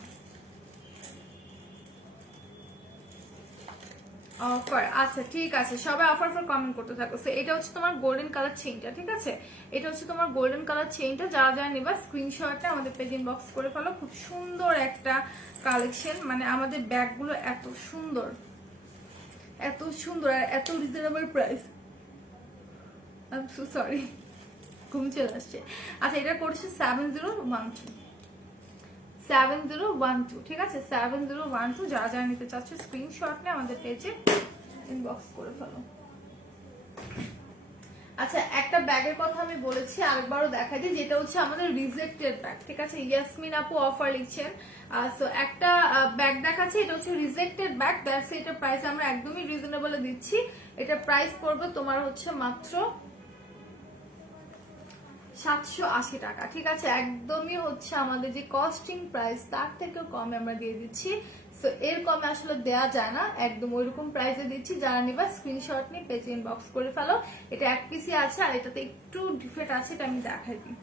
অফার, আচ্ছা ঠিক আছে, সবাই অফার ফর কমেন্ট করতে থাকো। সো এটা হচ্ছে তোমার গোল্ডেন কালার চেইনটা। ঠিক আছে, এটা হচ্ছে তোমার গোল্ডেন কালার চেইনটা। যারা যারা নিবা স্ক্রিনশটটা আমাদের পেজ ইনবক্স করে ফেলো। খুব সুন্দর একটা কালেকশন, মানে আমাদের ব্যাগগুলো এত সুন্দর, এত সুন্দর আর এত reasonable price. I am so sorry, ঘুম চলে আসছে। আচ্ছা, এটা করছে 7012, 7012। ঠিক আছে, 7012। যারা যারা নিতে চাচ্ছ স্ক্রিনশট নিয়ে আমাদের পেজে ইনবক্স করে ফেলো। আচ্ছা, একটা ব্যাগের কথা আমি বলেছি, আরেকবারও দেখাই দিই, যেটা হচ্ছে আমাদের রিজেক্টেড ব্যাগ। ঠিক আছে, ইয়াসমিন আপু অফার লিখছেন। সো একটা ব্যাগ দেখাচ্ছি, এটা হচ্ছে রিজেক্টেড ব্যাগ। দ্যাটস এটা প্রাইস আমরা একদমই রিজনেবলে দিচ্ছি। এটা প্রাইস পড়বে তোমার হচ্ছে মাত্র 780 টাকা। ঠিক আছে, একদমই হচ্ছে আমাদের যে কস্টিং প্রাইস তার থেকেও কমে আমরা দিয়ে দিচ্ছি। সো এর কমে আসলে দেয়া যায় না, একদম ওইরকম প্রাইসে দিচ্ছি। যারা নিবা স্ক্রিনশট নিয়ে পেজে ইনবক্স করে ফেলো। এটা এক পিসি আছে, আর এটাতে একটু ডিফেক্ট আছে, এটা আমি দেখাই দিই।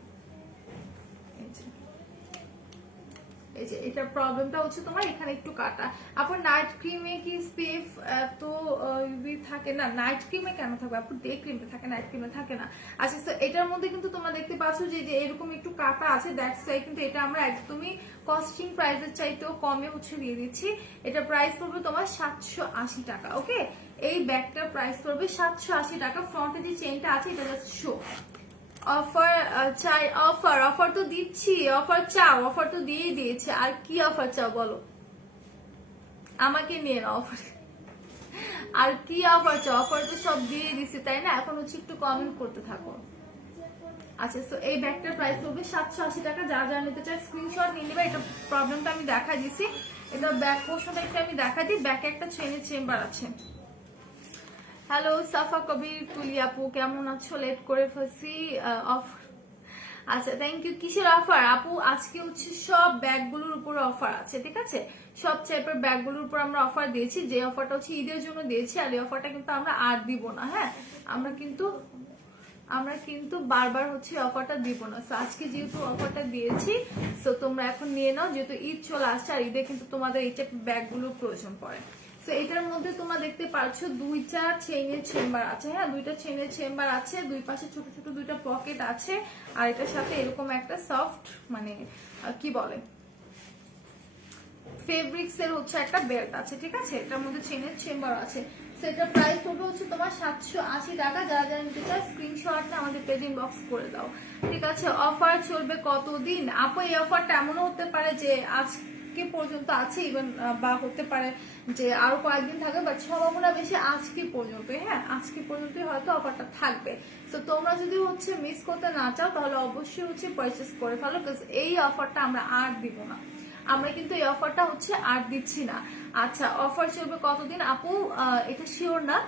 এই যে এটার প্রবলেমটা হচ্ছে তোমার এখানে একটু কাটা। আপনার নাইট ক্রিমে কি স্পেস তো ইউভি থাকে না? নাইট ক্রিমে কেন থাকবে আপু? ডে ক্রিমে থাকে, নাইট ক্রিমে থাকে না। আচ্ছা, তো এটার মধ্যে কিন্তু তোমরা দেখতে পাচ্ছ যে এরকম একটু কাটা আছে, দ্যাটস ওয়াই কিন্তু এটা আমরা একদমই কস্টিং প্রাইসের চাইতেও কমে হচ্ছে দিয়ে দিচ্ছি। এটা প্রাইস পড়বে তোমার 780 টাকা। ওকে, এই ব্যাগটার প্রাইস পড়বে 780 টাকা। ফ্রন্টে যে চেনটা আছে এটা জাস্ট শো। অফার চাই? অফার অফার তো দিচ্ছি। অফার চাও? অফার তো দিয়েই দিয়েছে, আর কি অফার চাও বলো? আমাকে নিয়ে না অফার, আর কি অফার চাও? অফার তো সব দিয়ে দিছি, তাই না? এখন হচ্ছে একটু কমেন্ট করতে থাকো। আচ্ছা, তো এই ব্যাগটার প্রাইস পড়বে 780 টাকা। যারা যারা নিতে চাই স্ক্রিনশট নিয়ে নেবে। এটা প্রবলেমটা আমি দেখা দিছি, এটা ব্যাক পোর্শনটা একটু আমি দেখা দিই। ব্যাকে একটা চেনের চেম্বার আছে। হ্যালো সাফা কবির তুলি আপু, কেমন আছো? লেট করে ফেলছি অফার। আচ্ছা, থ্যাংক ইউ। কিসের অফার আপু? আজকে হচ্ছে সব ব্যাগগুলোর উপর অফার আছে। ঠিক আছে, সব টাইপের ব্যাগগুলোর উপর আমরা অফার দিয়েছি। যে অফারটা হচ্ছে ঈদের জন্য দিয়েছি, আর এই অফারটা কিন্তু আমরা আর দিব না। হ্যাঁ, আমরা কিন্তু বারবার হচ্ছে অফারটা দিব না। সো আজকে যেহেতু অফারটা দিয়েছি, সো তোমরা এখন নিয়ে নাও, যেহেতু ঈদ চলে আসছে, আর ঈদে কিন্তু তোমাদের এই টাইপের ব্যাগগুলোর প্রয়োজন পড়ে। তো এটার মধ্যে তোমরা দেখতে পাচ্ছ দুইটা চেইনের চেম্বার আছে। হ্যাঁ, দুইটা চেইনের চেম্বার আছে, দুই পাশে ছোট ছোট দুইটা পকেট আছে, আর এটার সাথে এরকম একটা সফট মানে কি বলে ফেব্রিক্স এর হচ্ছে একটা বেল্ট আছে। ঠিক আছে, এটার মধ্যে চেইনের চেম্বার আছে। সেটার প্রাইস হবে হচ্ছে তোমার 780 টাকা। যারা যারা নিতে চায় স্ক্রিনশট না আমাদের পেজ ইনবক্স করে দাও। ঠিক আছে, অফার চলবে কতদিন আপু? এই অফারটা এমনও হতে পারে যে আজকে পর্যন্ত আছে, ইভেন বা হতে পারে যে আরো কয়েকদিন থাকবে, বাট সম্ভাবনা বেশি আজকে পর্যন্ত। হ্যাঁ, আজকে পর্যন্তই হয়তো অফারটা থাকবে। তো তোমরা যদি হচ্ছে মিস করতে না চাও তাহলে অবশ্যই হচ্ছে পারচেস করে ফেলো, বিকজ এই অফারটা আমরা আর দিব না। আমরা কিন্তু এই অফারটা হচ্ছে আর দিচ্ছি না। আচ্ছা, অফার চলবে কতদিন আপু? এটা শিওর না,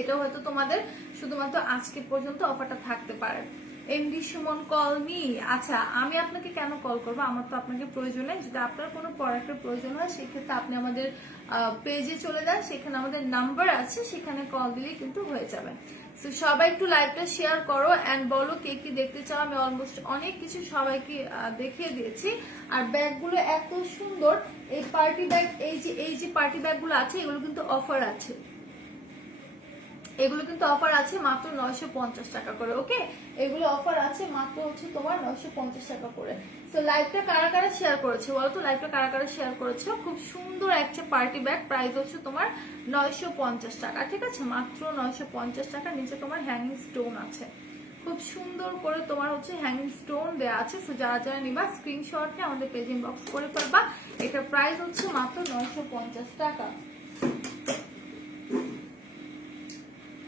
এটা হয়তো তোমাদের শুধুমাত্র আজকে পর্যন্ত অফারটা থাকতে পারে। MD Suman call me. আচ্ছা, আমি আপনাকে কেন কল করবো? আমার তো আপনাকে প্রয়োজন নেই। যদি আপনার কোনো প্রোডাক্টের প্রয়োজন হয় সেক্ষেত্রে আপনি আমাদের পেজে চলে যান, সেখানে আমাদের নাম্বার আছে, সেখানে কল দিলেই কিন্তু হয়ে যাবে। তো সবাই একটু লাইভটা শেয়ার করো এন্ড বলো কে কি দেখতে চাও। আমি অলমোস্ট অনেক কিছু সবাইকে দেখিয়ে দিয়েছি। আর ব্যাগগুলো এত সুন্দর, এই পার্টি ব্যাগ, এই যে পার্টি ব্যাগগুলো আছে, এগুলো কিন্তু অফার আছে। এগুলো কিন্তু অফার আছে মাত্র 950 টাকা করে। ওকে, এগুলো অফার আছে মাত্র হচ্ছে তোমার 950 টাকা করে। তো লাইভটা কারা কারা শেয়ার করেছে বলো তো? লাইভটা কারা কারা শেয়ার করেছে? খুব সুন্দর একটা পার্টি ব্যাগ, প্রাইস হচ্ছে তোমার 950 টাকা। ঠিক আছে, মাত্র 950 টাকা। নিচে তোমার হ্যাঙ্গিং স্টোন আছে, খুব সুন্দর করে তোমার হচ্ছে হ্যাঙ্গিং স্টোন দেওয়া আছে। সো যারা যারা নিবা স্ক্রিনশট নিয়ে আমাদের পেজ ইনবক্স করে ফেলবা। এটা প্রাইস হচ্ছে মাত্র 950 টাকা।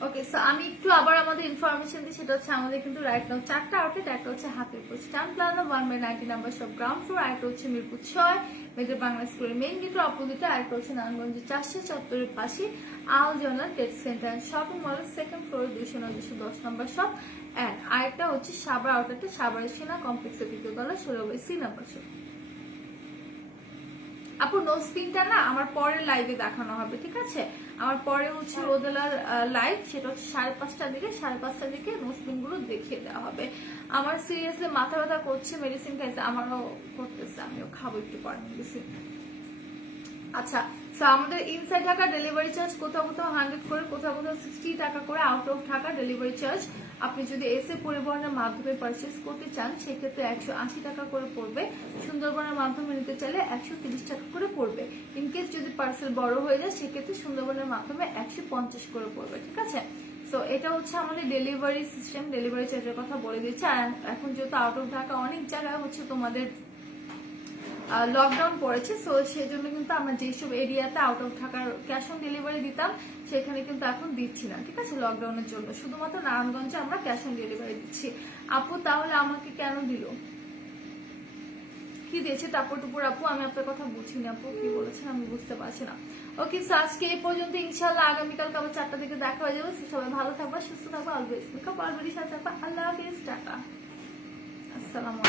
ওকে, সো আমি একটু আবার আমাদের ইনফরমেশন দিই, সেটা হচ্ছে আমাদের কিন্তু রাইট নাও 4টা আউটলেট। একটা হচ্ছে হাতিরপুর স্টান plaza 1/90 number shop ground floor, আরেকটা হচ্ছে মিরপুর 6 মেজর বাংলা স্কুলের মেইন গেটের অপোজিটে, আরেকটা হচ্ছে নারায়ণগঞ্জ 400 চত্বরের পাশে আল জান্নাত ট্রেড সেন্টার অ্যান্ড শপিং মলের second floor 209-210 number shop. And আরেকটা হচ্ছে সাবার আউটলেটে সাভারের সেনা কমপ্লেক্সের দ্বিতীয় তলা 16/C নাম্বার শপ। আপু নোজ পিনটা না আমার পরের লাইভে দেখানো হবে, ঠিক আছে? আমার পরে হচ্ছে রোদেলার লাইভ, সেটা হচ্ছে 5:30টার দিকে। 5:30টার দিকে নোজ পিন গুলো দেখিয়ে দেওয়া হবে। আমার সিরিয়াসলি মাথা ব্যথা করছে, মেডিসিন খাইছে, আমারও করতেছে, আমিও খাবো একটু পরে মেডিসিন। আচ্ছা, সো আমাদের ইনসাইড ঢাকা ডেলিভারি চার্জ কোথাও কোথাও 100 করে, কোথাও কোথাও 60 টাকা করে। Out of Dhaka delivery charge আপনি যদি এসে পরিবহনের মাধ্যমে পারচেস করতে চান সেক্ষেত্রে 180 টাকা করে পড়বে। সুন্দরবনের মাধ্যমে নিতে চাইলে 130 টাকা করে পড়বে। ইনকেস যদি পার্সেল বড় হয়ে যায় সেক্ষেত্রে সুন্দরবনের মাধ্যমে 150 করে পড়বে, ঠিক আছে? সো এটা হচ্ছে আমাদের ডেলিভারি সিস্টেম, ডেলিভারি চার্জের কথা বলে দিচ্ছে। আর এখন যেহেতু আউট অফ ঢাকা অনেক জায়গায় হচ্ছে তোমাদের লকডাউন পড়েছে, সো সেজন্য কিন্তু আমরা যেসব এরিয়াতে আউট অফ ঢাকার ক্যাশ অন ডেলিভারি দিতাম সেখানে কিন্তু এখন দিচ্ছি না, ঠিক আছে? লকডাউনের জন্য শুধুমাত্র নারায়ণগঞ্জে আমরা ক্যাশ অন ডেলিভারি দিচ্ছি। আপু তাহলে আমাকে কেন দিল, কি দিয়েছে টাপুর টুপুর? আপু আমি আপনার কথা বুঝিনি, আপু কি বলেছেন আমি বুঝতে পারছি না। ওকে, সো আজকে এই পর্যন্ত, ইনশাল্লাহ আগামীকাল আবার 4টা থেকে দেখা হয়ে যাবে। সবাই ভালো থাকবা, সুস্থ থাকবা, অলওয়েজ মেকআপ অলওয়েজ সাথে থাকবা। আল্লাহ হাফিজ, টাটা, আসসালামু আলাইকুম।